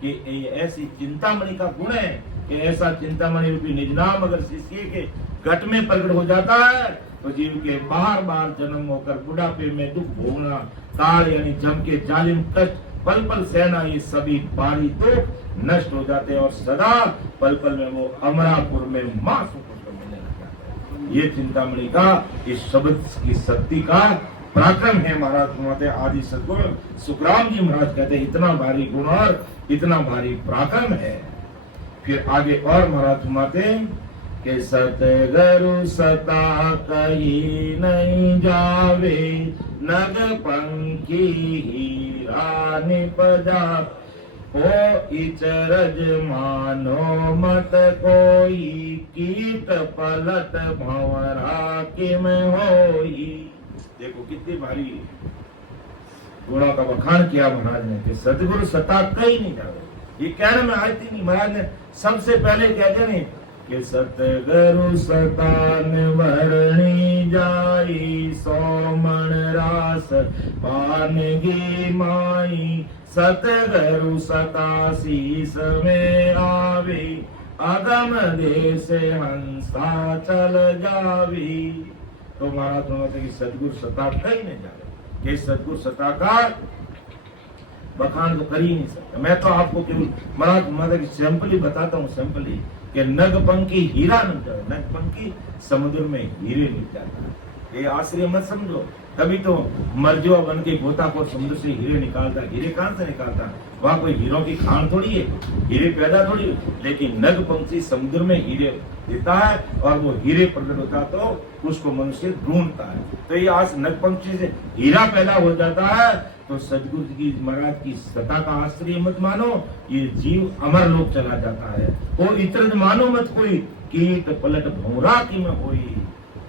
कि ऐसी चिंतामणि का गुण है कि ऐसा चिंतामणि रूपी निज नाम अगर शिष्य के घट में प्रकट हो जाता है तो जीव के बार बार जन्म होकर बुढ़ापे में दुख भोगना, काल यानी जम के जालिम कष्ट पल पल सहना, ये सभी बारी तो नष्ट हो जाते हैं और सदा पल पल में वो अमरापुर में मां सुख मिलने लग जाता है। ये चिंतामणि का इस शब्द की शक्ति का पराक्रम है। महाराज फरमाते आदि सद्गुरु सुखराम जी महाराज कहते हैं इतना भारी गुण और इतना भारी पराक्रम है। फिर आगे और महाराज फरमाते कि सतगुरु सता कही नहीं जावे, नग पंखी हीरा निपजा, ओ इचरज मानो मत कोई, कीट पलट भंवरा किम होई। देखो कितनी भारी गुणों का बखान किया महाराज ने कि सतगुरु सता कहीं नहीं जावे। ये कहने में आती नहीं, महाराज ने सबसे पहले कहते नहीं कि सतगुरु सतान वरणी जाई, सोमन रास पानगी माई, सतगुरु सता शीस में आवे, अगम देश हंसा चल जावी। तो महाराज कहते कि सतगुरु सता कहीं नहीं जावे, कि सतगुरु सता का बखान तो कर ही नहीं सकता। मैं तो आपको केवल महाराज माता की सैंपल ही बताता हूँ, सैंपल ही कि नगपंखी हीरा नहीं जाता, नगपंखी समुद्र में हीरे नहीं जाता। ये आश्चर्य मत समझो, तभी तो मरजुआ बन के गोताखोर समुद्र से हीरे निकालता। हीरे कहां से निकालता? वहां कोई हीरों की खान थोड़ी है, हीरे पैदा थोड़ी, लेकिन नगपंखी समुद्र में हीरे देता है और वो हीरे प्रकट होता तो उसको मनुष्य ढूंढता है। तो ये आज नगपंखी से हीरा पैदा हो जाता है। तो सदगुरु जी महाराज की सत्ता का आश्चर्य मत मानो, ये जीव अमर लोक चला जाता है। वो इतर मानो मत कोई, कीट पलट भौरा की में होई,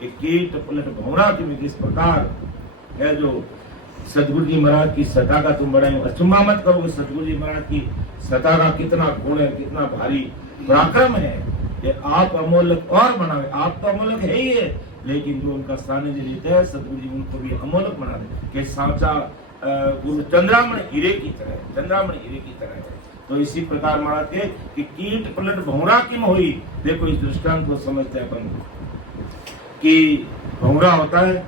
कीट पलट भौरा की में किस प्रकार है जो सदगुरु जी महाराज की सत्ता का तुम बड़ा अचंभा मत करोगे। सदगुरु जी महाराज की सत्ता का कितना गुण है, कितना भारी पराक्रम है कि आप अमोलक और बनावे। आप तो अमोलक है ही है, लेकिन जो उनका सानिध्य लेते हैं सदगुरु जी उनको भी अमोलक बना दे कि सांचा गुरु चंद्रामण हीरे की तरह, चंद्रामण हीरे की तरह है। तो इसी प्रकार महाराज के कि कीट पलट भौरा की में हुई। देखो इस दृष्टांत को समझते हैं अपन कि भौरा होता है,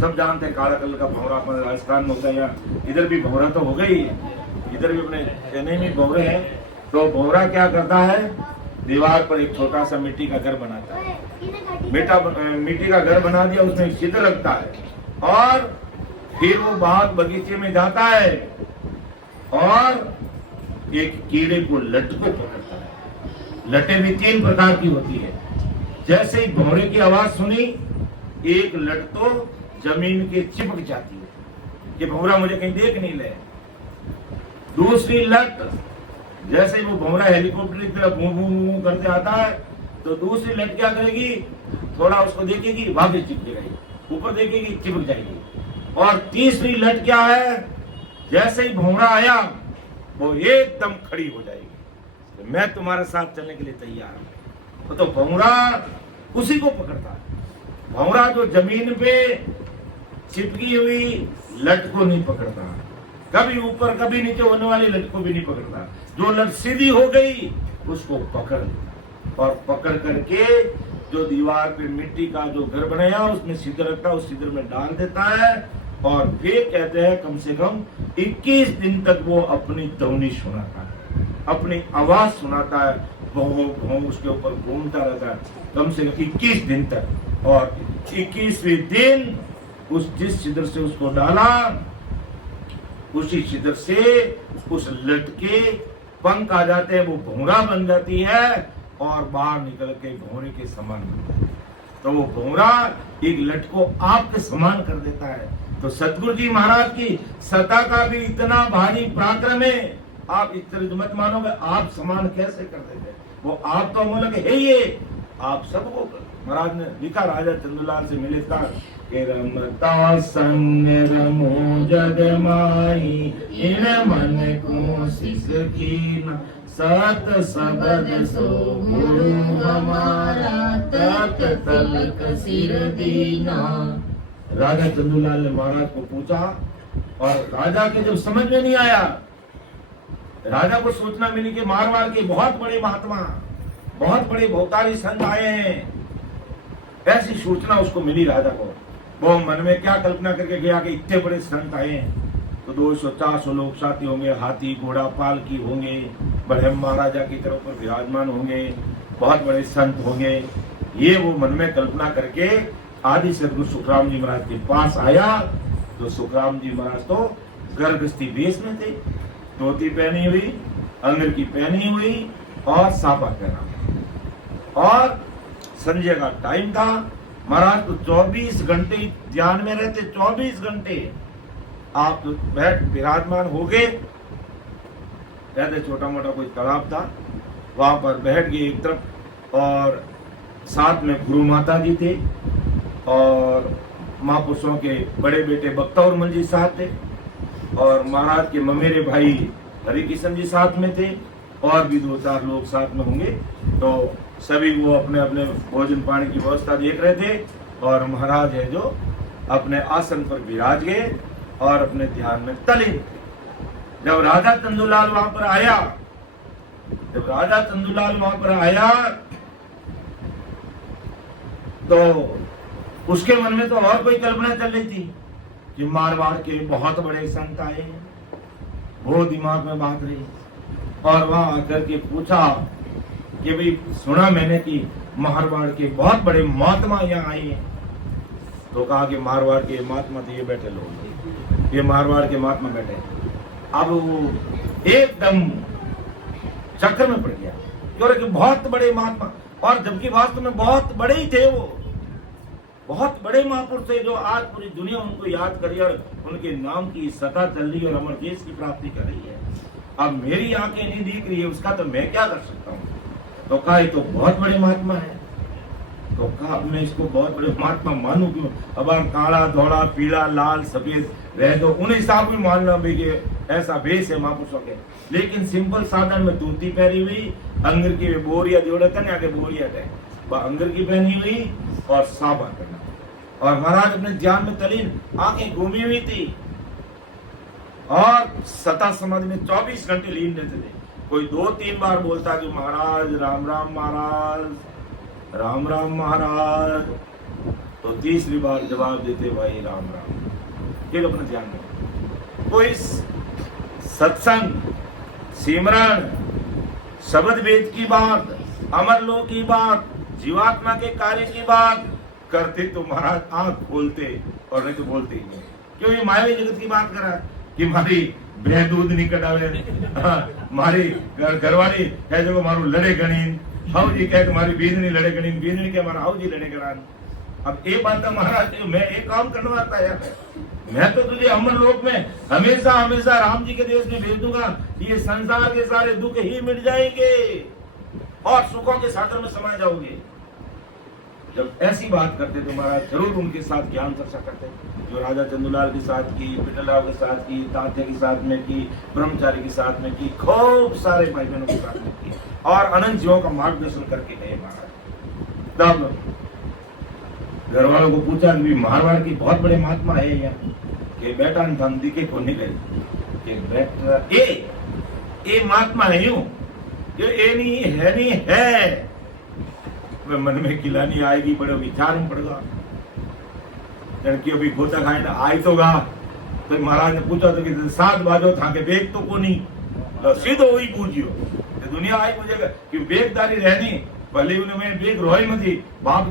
सब जानते हैं काला कलर का भौरा अपन राजस्थान में होता है, या इधर भी भौरा तो हो गई, इधर भी अपने चेन्नई में भौरे हैं। तो भौरा क्या करता है, दीवार पर एक छोटा सा मिट्टी का घर बनाता है, मिट्टी का घर बना दिया, उसमें एक छिद्र रखता है और फिर वो बाग बगीचे में जाता है और एक कीड़े को लट को पकड़ता है। लटें भी 3 प्रकार की होती है। जैसे ही भौरे की आवाज सुनी, एक लट तो जमीन के चिपक जाती है कि भौरा मुझे कहीं देख नहीं ले। दूसरी लट, जैसे ही वो भौरा हेलीकॉप्टर की तरफ भूं करते आता है तो दूसरी लट क्या करेगी, थोड़ा उसको देखेगी, वापस चिपकेगी, ऊपर देखेगी, चिपक जाएगी। और तीसरी लट क्या है, जैसे ही भौरा आया वो एकदम खड़ी हो जाएगी, मैं तुम्हारे साथ चलने के लिए तैयार हूं। तो भौरा उसी को पकड़ता है। भौरा जो जमीन पे चिपकी हुई लट को नहीं पकड़ता, कभी ऊपर कभी नीचे होने वाली लट को भी नहीं पकड़ता। जो लट सीधी हो गई उसको पकड़ लेता और पकड़ करके जो दीवार पे मिट्टी का जो घर बनाया उसमें छिद्र रखता है, उस छिद्र में डाल देता है और फिर कहते हैं कम से कम 21 दिन तक वो अपनी ध्वनि सुनाता है, अपनी आवाज सुनाता है, भों भों उसके ऊपर घूमता रहता है कम से कम 21 दिन तक। और 21वें दिन उस जिस छिद्र से उसको डाला उसी छिद्र से उस लटके पंख आ जाते हैं, वो भौरा बन जाती है और बाहर निकल के भौरे के समान बनता है। तो वो भौरा एक लट को आप के समान कर देता है। तो सतगुरु जी महाराज की सत्ता का भी इतना भारी पराक्रम है, आप इस तरह मत मानोगे आप समान कैसे कर देते। वो आप तो बोले हे ये आप सबको महाराज ने लिखा, राजा चंद्रलाल से मिले था कि रमता संग रमो जग माई इन मन को सिस कीना सत सबद सो गुरु हमारा तत तलक सिर दीना। राजा चंद्रलाल ने महाराज को पूछा और राजा के जब समझ में नहीं आया, राजा को सूचना मिली कि मारवाड़ के बहुत बड़े महात्मा बहुत बड़े भौतारी संत आए हैं, ऐसी सूचना उसको मिली राजा को। वो मन में क्या कल्पना करके गया कि इतने बड़े संत आए हैं तो 200-400 लोग साथी होंगे, हाथी घोड़ा पालकी होंगे, बड़े महाराजा की तरफ पर विराजमान होंगे, बहुत बड़े संत होंगे। ये वो मन में कल्पना करके आदि सदगुरु सुखराम जी महाराज के पास आया। तो सुखराम जी महाराज तो गर्भस्थी वेश में थे, धोती पहनी हुई, अंगर की पहनी हुई और साफा पहना, और संजय का टाइम था। महाराज तो 24 घंटे ध्यान में रहते, 24 घंटे आप तो बैठ विराजमान हो गए। कहते छोटा मोटा कोई तालाब था, वहां पर बैठ गए एक तरफ, और साथ में गुरु माता जी थे और महापुरुषों के बड़े बेटे बख्तौरमल जी साथ थे, और महाराज के ममेरे भाई हरिकिशन जी साथ में थे, और भी 2-4 लोग साथ में होंगे। तो सभी वो अपने अपने भोजन पानी की व्यवस्था देख रहे थे, और महाराज है जो अपने आसन पर विराज गए और अपने ध्यान में तले। जब राजा चंदूलाल वहां पर आया, तो उसके मन में तो और कोई कल्पना चल रही थी कि मारवाड़ के बहुत बड़े संत आए हैं। वो दिमाग में बात रही, और वहां आकर के पूछा कि भाई सुना मैंने कि मारवाड़ के बहुत बड़े महात्मा यहाँ आए हैं। तो कहा कि मारवाड़ के महात्मा तो ये बैठे लोग, ये मारवाड़ के महात्मा बैठे। अब वो एकदम चक्कर में पड़ गया क्योंकि बहुत बड़े महात्मा, और जबकि वास्तव में बहुत बड़े ही थे, वो बहुत बड़े महापुरुष थे जो आज पूरी दुनिया उनको याद करी और उनके नाम की सत्ता चल रही है और अमर देश की प्राप्ति कर रही है। अब मेरी आंखें नहीं दिख रही है, उसका तो मैं क्या कर सकता हूँ। तो कहा ये तो बहुत बड़े महात्मा है। तो कहा मैं इसको बहुत बड़े महात्मा मानू क्यों? अब काला धोला पीला लाल सफेद रह दो, उन हिसाब में मानना भी कि ऐसा भेष है महापुरुषों के। लेकिन सिंपल साधन में धोती पहनी हुई, अंगर की बोरिया जोड़े थे ना, बोरिया थे, अंगर की पहनी हुई और साबा करना, और महाराज अपने ध्यान में तलीन, आंखें घूमी हुई थी और सता समाधि में 24 घंटे लीन रहते थे। कोई 2-3 बार बोलता कि महाराज राम राम महाराज, राम राम महाराज, तो तीसरी बार जवाब देते भाई राम राम। फिर अपने ध्यान में कोई सत्संग, सिमरन, शब्द वेद की बात, अमरलोक की बात, जीवात्मा के कार्य की बात करते तो महाराज आंख खोलते, और नहीं तो बोलते ही नहीं। क्यों? ये मायावी जगत की बात करा कि मारी भैं दूध नहीं कटावे, मारी घरवाली कह जो मारू लड़े गणीन, हाउ जी कह तुम्हारी बीजनी लड़े गणीन, बीजनी के हमारा हाउ जी लड़े गणान। अब ये बात महाराज मैं एक काम करना आता है, मैं तो तुझे अमर लोक में हमेशा हमेशा राम जी के देश में भेज दूंगा, ये संसार के सारे दुख ही मिट जाएंगे और सुखों के सागर में समा जाओगे। जब ऐसी बात करते तो महाराज जरूर उनके साथ ज्ञान चर्चा करते, जो राजा चंदूलाल के साथ की, पिटलराव के साथ की, तात्या के साथ में की, ब्रह्मचारी के साथ में की, खूब सारे भाई बहनों के साथ में की, और अनंत जीवों का मार्गदर्शन करके गए महाराज। तब घर वालों को पूछा कि मारवाड़ की बहुत बड़े महात्मा है यहाँ कि बेटा हम दिखे को नहीं गए कि बेटा ये महात्मा है यूं, ये नहीं है। मन में खिलानी आएगी, बड़े विचार में पड़ेगा। जन की अभी गोता खाए ना आई तो गा तो महाराज ने पूछा तो कि 7 बाजो था के बेग तो कोनी तो सीधो वही पूछियो कि दुनिया आई मुझे कि बेगदारी रहनी भले उन्हें मैं बेग रोई मती बाप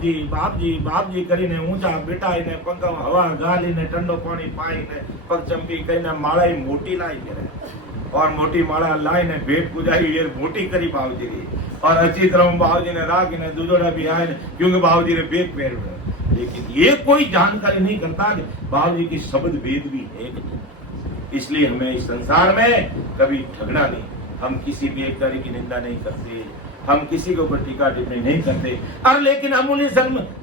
जी કરીને ऊंचा બેટાઈને પગમાં હવા ગાલીને ठंडो पानी पाईने पग चंपी कहीने माळाई मोटी लाई करे और मोटी माळा लाईने भेट पूजाई ये मोटी करी बाबूजी की और अच्छी तरह बाबूजी ने राखीने दुजोड़ा भी आए क्योंकि बाबूजी ने बेग पहन लेकिन ये कोई जानकारी नहीं करता कि बाबूजी की शब्द वेद भी है इसलिए हमें इस संसार में कभी ठगना नहीं हम किसी बेगदारी की निंदा नहीं करते हम किसी के ऊपर टीका टिप्पणी नहीं करते और लेकिन अमूल्य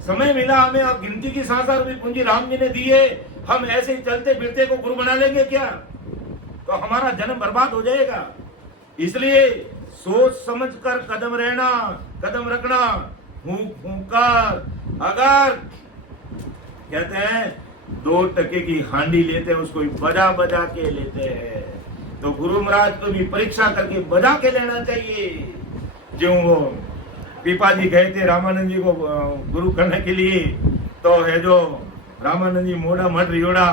समय मिला हमें और गिनती की 7,000 रुपये पूंजी राम जी ने दिए हम ऐसे ही चलते फिरते को गुरु बना लेंगे क्या तो हमारा जन्म बर्बाद हो जाएगा इसलिए सोच समझकर कदम रहना कदम रखना कर अगर कहते हैं 2 टके की हांडी लेते हैं उसको बजा बजा के लेते हैं तो गुरु महाराज को भी परीक्षा करके बजा के लेना चाहिए जो वो पीपा जी गए थे रामानंद जी को गुरु करने के लिए तो है जो रामानंद जी मोड़ा मठ रियोड़ा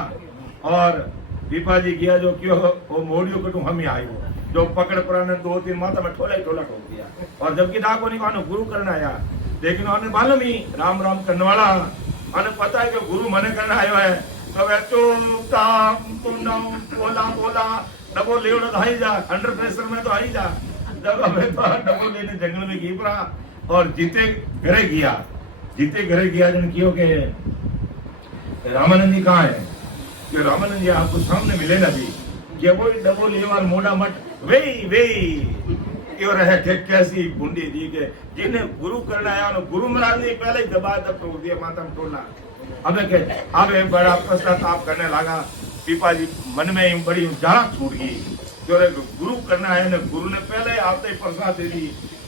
और पीपा जी गया जो क्यों वो मोड़ियों कटू हम ही आयो जो पकड़ पुराने 2-3 माता में ठोला ठोक दिया और जबकि डाको नहीं गुरु करना आया लेकिन उन्होंने मालूम ही राम राम करने वाला उन्हें पता है कि गुरु मने करना आयो है तो वे बोला डबो लेवड़ा तो आई जा अंडर प्रेशर में तो आई जा जब हमें तो डबो लेने जंगल में घी पड़ा और जीते घरे गया जन कियो के रामानंद जी कहाँ है कि रामानंद जी आपको सामने मिले ना भी कि वो डबो लेवार मोड़ा मठ वे क्यों रहे थे कैसी बूंदी जी के जिन्हें गुरु करना आया गुरु महाराज ने पहले ही दबा तोड़ दिया माता में टोला अब बड़ा पश्चाताप करने लगा पीपा जी मन में ही बड़ी जरा छूट गई जो गुरु करना है ना गुरु ने पहले आते ही प्रसाद दे दी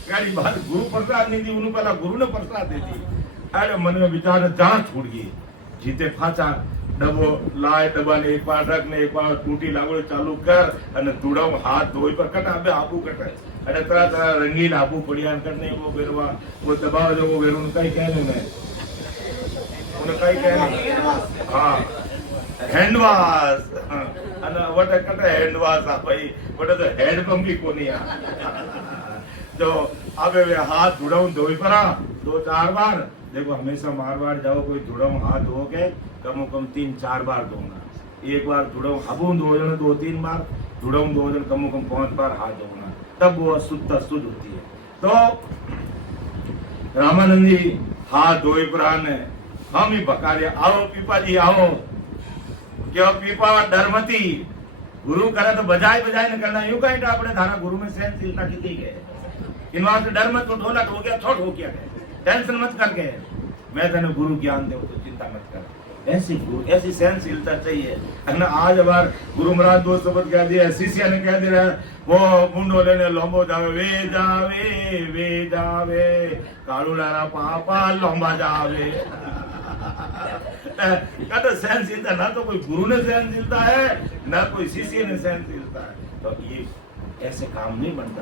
पहली बात गुरु प्रसाद नहीं दी उन्होंने पहला गुरु ने प्रसाद दे दी अरे मन में विचार जरा छूट गई जीते फाचा डबो लाए डबा ने एक बार रख ने एक बार टूटी लागोड़ी चालू कर અને ધૂળાવ હાથ ધોઈ પર કટા બે આબુ કટાય અને તરા રંગીન આબુ પડિયાન કરને वो बेरवा वो दबाव जो वो बेरू कई कहने ने उन्हें कई कहने हां हैंडवाश અને વટ કટા हैंडवाश આ ભાઈ વટ તો हेड पंप की कोनी तो आबे वे हाथ धूड़ाव धोई परा 2-4 बार देखो हमेशा मारवाड़ जाओ कोई धुड़म हाथ धो के कम 3-4 बार धोना एक बार धुड़म हबू धो 2-3 बार धुड़म धो कम 5 बार हाथ धोना तब वो शुद्ध होती है तो रामानंद जी हाथ धोए प्राण हम ही बकारे आओ पीपा जी आओ क्यों पीपा डरमती गुरु करे तो बजाय न करना यूं कहीं अपने धारा गुरु में सहनशीलता की है इनवास डर मत तो ढोला हो गया छोट हो गया टेंशन मत करके मैं तेने गुरु ज्ञान दे तो चिंता मत कर ऐसी सहनशीलता चाहिए आज बार गुरु महाराज 2 शब्द कह दिया शिष्य ने कह दिया वो मुंडो लेने लंबो जावे वे जावे कालूडारा पापा लंबा जावे कहते सहनशीलता ना तो कोई गुरु ने सहनशीलता है ना कोई शिष्य ने सहनशीलता है तो ये ऐसे काम नहीं बनता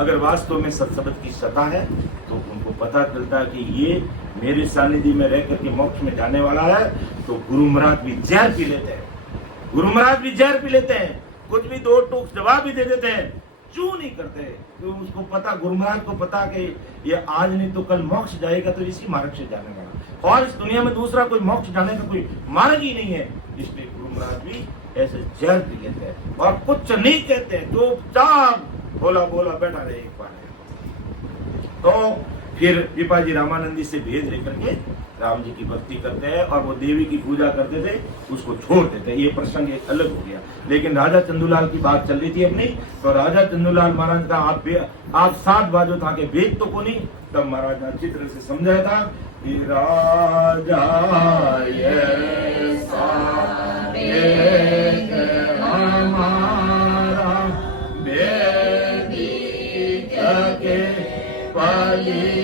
अगर वास्तव में सत्सबद की सत्ता है तो उनको पता चलता है कि ये मेरे सानिध्य में रह करके मोक्ष में जाने वाला है तो गुरु महाराज भी जहर पी लेते हैं कुछ भी 2 टूक जवाब भी दे देते हैं क्यों नहीं करते क्योंकि उसको पता गुरु महाराज को पता कि ये आज नहीं तो कल मोक्ष जाएगा तो इसी मार्ग से जाने वाला और इस दुनिया में दूसरा कोई मोक्ष जाने का कोई मार्ग ही नहीं है इसलिए गुरु महाराज भी ऐसे जहर पी लेते हैं और कुछ नहीं कहते चुपचाप बोला बैठा रहे एक बार तो फिर पीपा जी रामानंद जी से भेज लेकर के राम जी की भक्ति करते हैं और वो देवी की पूजा करते थे उसको छोड़ देते ये प्रसंग एक अलग हो गया लेकिन राजा चंदूलाल की बात चल रही थी अपनी तो राजा चंदूलाल महाराज का आप 7 बाजू था के भेद तो को नहीं तब महाराज ने अच्छी तरह से समझाया था कि राजा हमारा बेटी के पली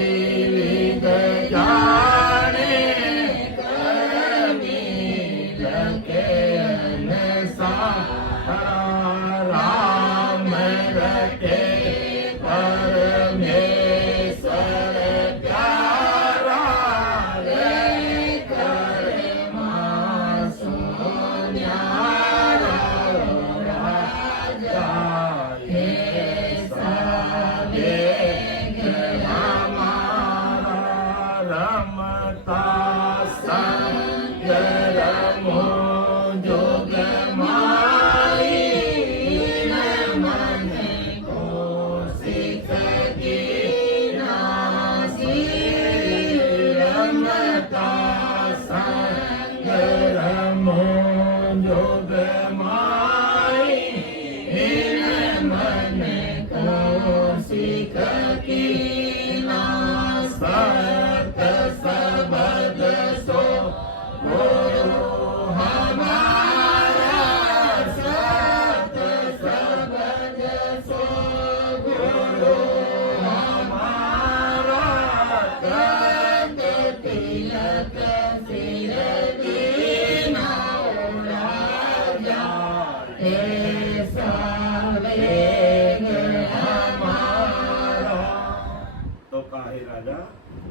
तो काहे राजा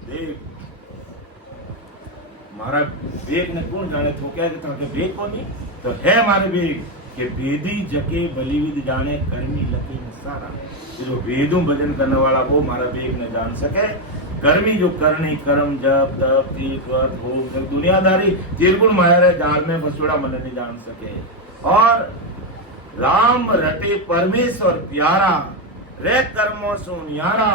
देख मारा वेग ने कौन जाने तो क्या कहता कि वेग को नहीं तो है हमारे वेग कि वेदी जके बलिविद जाने कर्मी लकी न सारा। जो वेदों भजन करने वाला वो हमारा वेग न जान सके। कर्मी जो करनी कर्म जप तप तीर्थ व्रत भोग दुनियादारी त्रिगुण माया रे जार में बसोड़ा मन नहीं जान सके। और राम रटे परमेश्वर प्यारा रे कर्मों सो न्यारा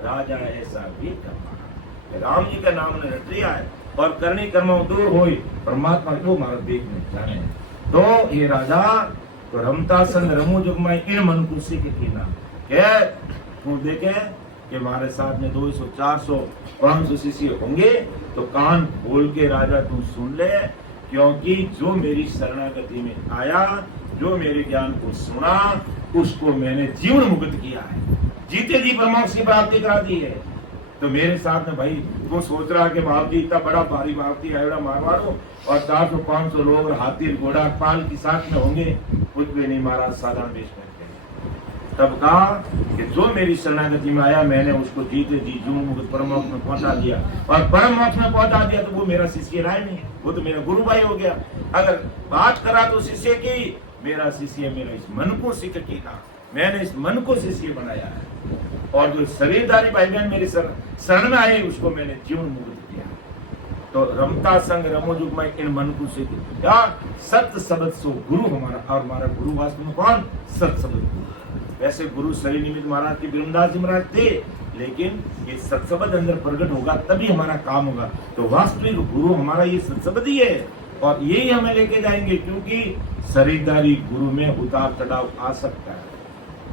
राजा ऐसा भी कमा। राम जी का नाम ने रट लिया है और करनी कर्म दूर होई परमात्मा को मारा देख में जाने। तो ये राजा तो रमता संग रमू जुग में इन मन कुर्सी के कीना क्या तू देखे कि हमारे साथ में 200 400 500 शिष्य होंगे तो कान खोल के राजा तू सुन ले। क्योंकि जो मेरी शरणागति में आया जो मेरे ज्ञान को सुना उसको मैंने जीवन मुक्त किया है जीते जी परमात्मा की प्राप्ति करा दी है। तो मेरे साथ में भाई वो सोच रहा कि बावती इतना बड़ा भारी बावती है मारवाड़ो और 400 500 लोग हाथी घोड़ा पाल के साथ में होंगे कुछ भी नहीं महाराज साधारण वेश में तब कहा कि जो मेरी शरणागति में आया मैंने उसको जीते जी जीवन मुक्त परम मोक्ष में पहुंचा दिया और परम मोक्ष में पहुंचा दिया तो वो मेरा शिष्य रहा नहीं वो तो मेरा गुरु भाई हो गया। अगर बात करा तो शिष्य की मेरा शिष्य मेरा इस मन को सिख किया मैंने इस मन को शिष्य बनाया है और जो शरीरधारी भाई बहन मेरे शरण में आए उसको मैंने जीवन मुक्त किया। तो रमता संग रमोजुग में इन मन को सिख क्या सत्य शब्द सो गुरु हमारा और हमारा गुरु वास्तव में कौन सत्य शब्द गुरु। वैसे गुरु शरीर निमित्त महाराज के ब्रह्मदास जी महाराज थे लेकिन ये सत्सबद अंदर प्रकट होगा तभी हमारा काम होगा। तो वास्तविक गुरु हमारा ये सत्सबद ही है और यही हमें लेके जाएंगे क्योंकि शरीरदारी गुरु में उतार चढ़ाव आ सकता है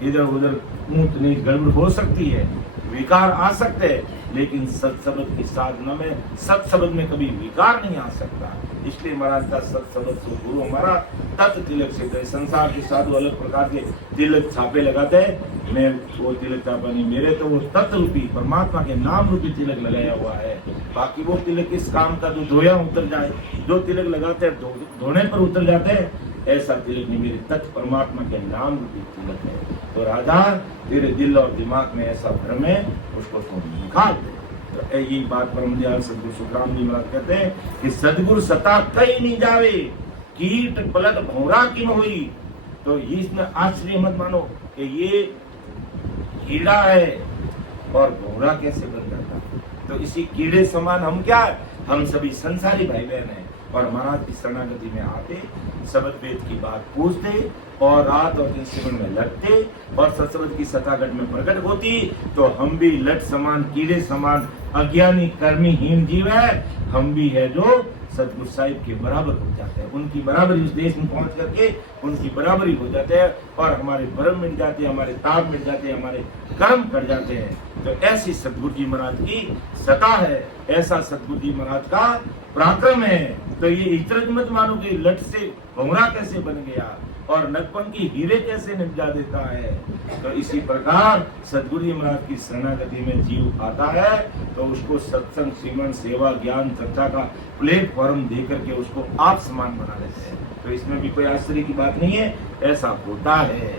इधर उधर ऊंच नीच गड़बड़ हो सकती है विकार आ सकते हैं लेकिन सत्सबद की साधना में सत्सबद में कभी विकार नहीं आ सकता। इसलिए महाराज का सत्सबद तो गुरु हमारा तत्व तिलक से गए। संसार के साधु अलग प्रकार के तिलक छापे लगाते हैं मैं वो तिलक छापा नहीं मेरे तो वो तत्व रूपी परमात्मा के नाम रूपी तिलक लगाया हुआ है। बाकी वो तिलक किस काम का जो धोया उतर जाए जो तिलक लगाते हैं धोने पर उतर जाते हैं ऐसा तिलक नहीं मेरे तत्व परमात्मा के नाम रूपी तिलक है। तो राजा तेरे दिल और दिमाग में ऐसा भ्रम है उसको तुम निकाल दे। तो यही बात परम दयाल सदगुरु सुखराम जी महाराज कहते हैं कि सदगुरु सता कहीं नहीं जावे कीट पलट भौरा की हुई। तो इसमें आश्चर्य मत मानो कि ये कीड़ा है और भौरा कैसे बन जाता। तो इसी कीड़े समान हम क्या हम सभी संसारी भाई बहन हैं और महाराज की शरणागति में आते शब्द वेद की बात पूछते और रात और दिन सिमरन में लगते और सत्सबद की सतागढ़ में प्रकट होती तो हम भी लट समान कीड़े समान अज्ञानी कर्मीहीन जीव है हम भी है जो सतगुरु साहिब के बराबर हो जाते हैं उनकी बराबरी इस देश में पहुंच करके उनकी बराबरी हो जाते हैं और हमारे भ्रम मिट जाते हैं हमारे ताप मिट जाते हैं हमारे कर्म कट जाते हैं। तो ऐसी सतगुरु जी महाराज की सता है ऐसा सतगुरु जी महाराज का पराक्रम है। तो ये इतरत मत मानो कि लट से भौरा कैसे बन गया और नगपंखी हीरे कैसे निपजा देता है। तो इसी प्रकार सतगुरु जी महाराज की शरणागति में जीव आता है तो उसको सत्संग सिमरन सेवा ज्ञान चर्चा का प्लेटफॉर्म दे करके उसको आप समान बना लेते हैं। तो इसमें भी कोई आश्चर्य की बात नहीं है ऐसा होता है।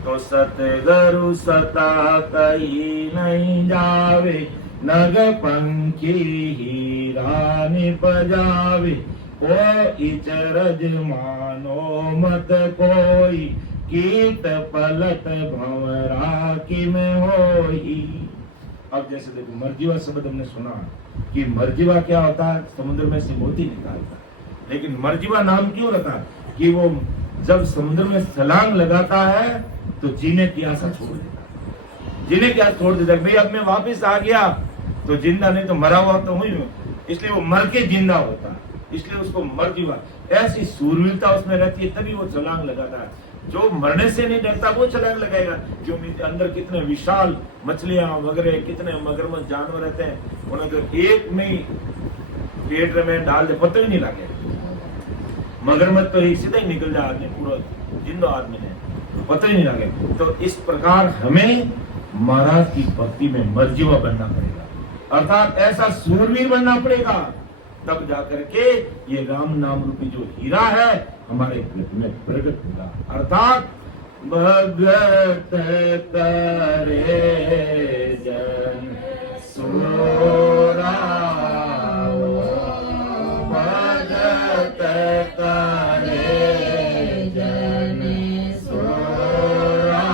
तो सतगुरु सता कहीं नहीं जावे नग पंखी हीरा निपजावे ओ इचरज मानो मत कोई कीट पलट भंवरा की में होई। अब जैसे देखो मर्जीवा शब्द हमने सुना कि मर्जीवा क्या होता है समुद्र में से मोती निकालता है लेकिन मर्जीवा नाम क्यों रखा कि वो जब समुद्र में छलांग लगाता है तो जीने की आशा छोड़ देता है जीने की आशा छोड़ देता है भाई अब मैं वापिस आ गया तो जिंदा नहीं तो मरा हुआ तो हुई इसलिए वो मर के जिंदा होता है इसलिए उसको मर्जीवा ऐसी सूरवीरता उसमें रहती है तभी वो छलांग लगाता है। जो मरने से नहीं डरता वो छलांग लगाएगा क्योंकि अंदर कितने विशाल मछलियां वगैरह कितने मगरमच्छ जानवर रहते हैं उन्हें तो एक में पेट में डाल दे पता ही नहीं लगे मगरमच्छ तो एक सीधा ही निकल जाए आदमी पूरा जिंदा आदमी ने पता ही नहीं लगे। तो इस प्रकार हमें महाराज की भक्ति में मर्जीवा बनना पड़ेगा अर्थात ऐसा सूरवीर बनना पड़ेगा तब जाकर के ये राम नाम रूपी जो हीरा है हमारे गृह में प्रकट होगा। अर्थात भगत करे जन सोरा, भगत करे जन सोरा,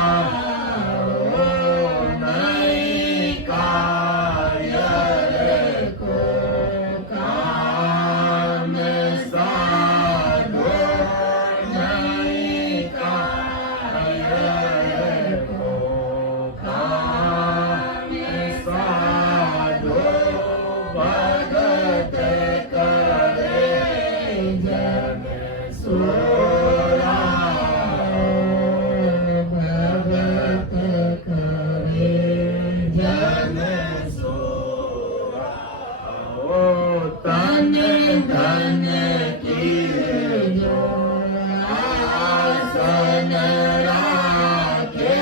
नई कायल को काम साधो, नई कायल को काम साधो, भगत करे जन सोरा, भगत करे जन सोरा। ओ तन धन की जो आसन राखे,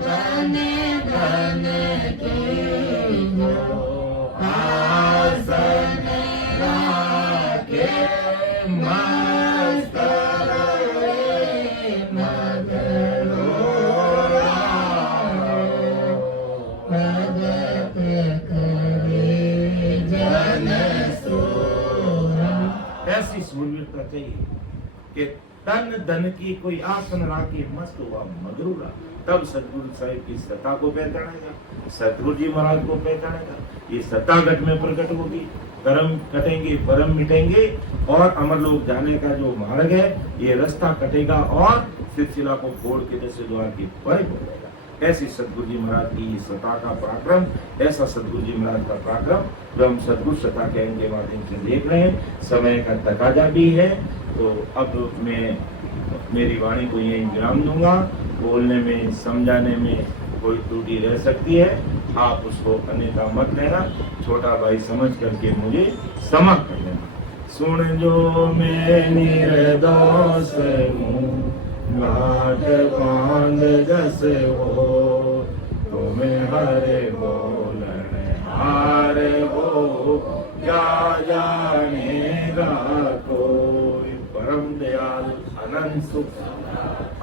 तन धन की जो आसन राखे, मस्त रहे मगरोरा, भगत करे जन सोरा। ऐसी सूरवीरता चाहिए कि तन धन की कोई आसन राखे, मस्त हुआ मगरूरा। तब सतगुरु साहिब की सत्ता को पहचानेगा, सतगुरु जी महाराज को पहचानेगा। ये सत्ता घट में प्रकट होगी, कर्म कटेंगे, परम मिटेंगे और अमर लोक जाने का जो मार्ग है ये रास्ता कटेगा और सिलसिला को फोड़ के जैसे द्वार की परे हो जाएगा। ऐसी सतगुरु जी महाराज की सत्ता का पराक्रम, ऐसा सतगुरु जी महाराज का पराक्रम जो हम सतगुरु सत्ता के इनके माध्यम से देख रहे हैं। समय का तकाजा भी है, तो अब मैं मेरी वाणी को यही विराम दूंगा। बोलने में, समझाने में कोई त्रुटि रह सकती है, आप उसको अन्यथा मत लेना, छोटा भाई समझ करके मुझे क्षमा कर देना। सुन जो मैं निर्दोष हूँ, लाट बांध जस हो, तुम्हें हरे बोलने हारे हो, क्या जानेगा कोई। परम दयाल अनंत सुख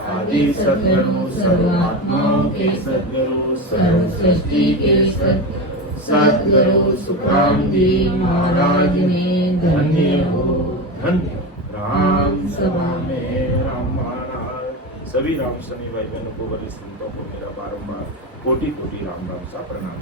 आदि सद्गुरु, सर्वात्माओं के सद्गुरु, सर्व सृष्टि के सद्गुरु सुखराम जी महाराज ने धन्य हो, धन्य राम सभा में राम महाराज। सभी राम सनी भाई बहनों को, वरिष्ठ संतों को मेरा बारंबार कोटि कोटि राम राम सा प्रणाम।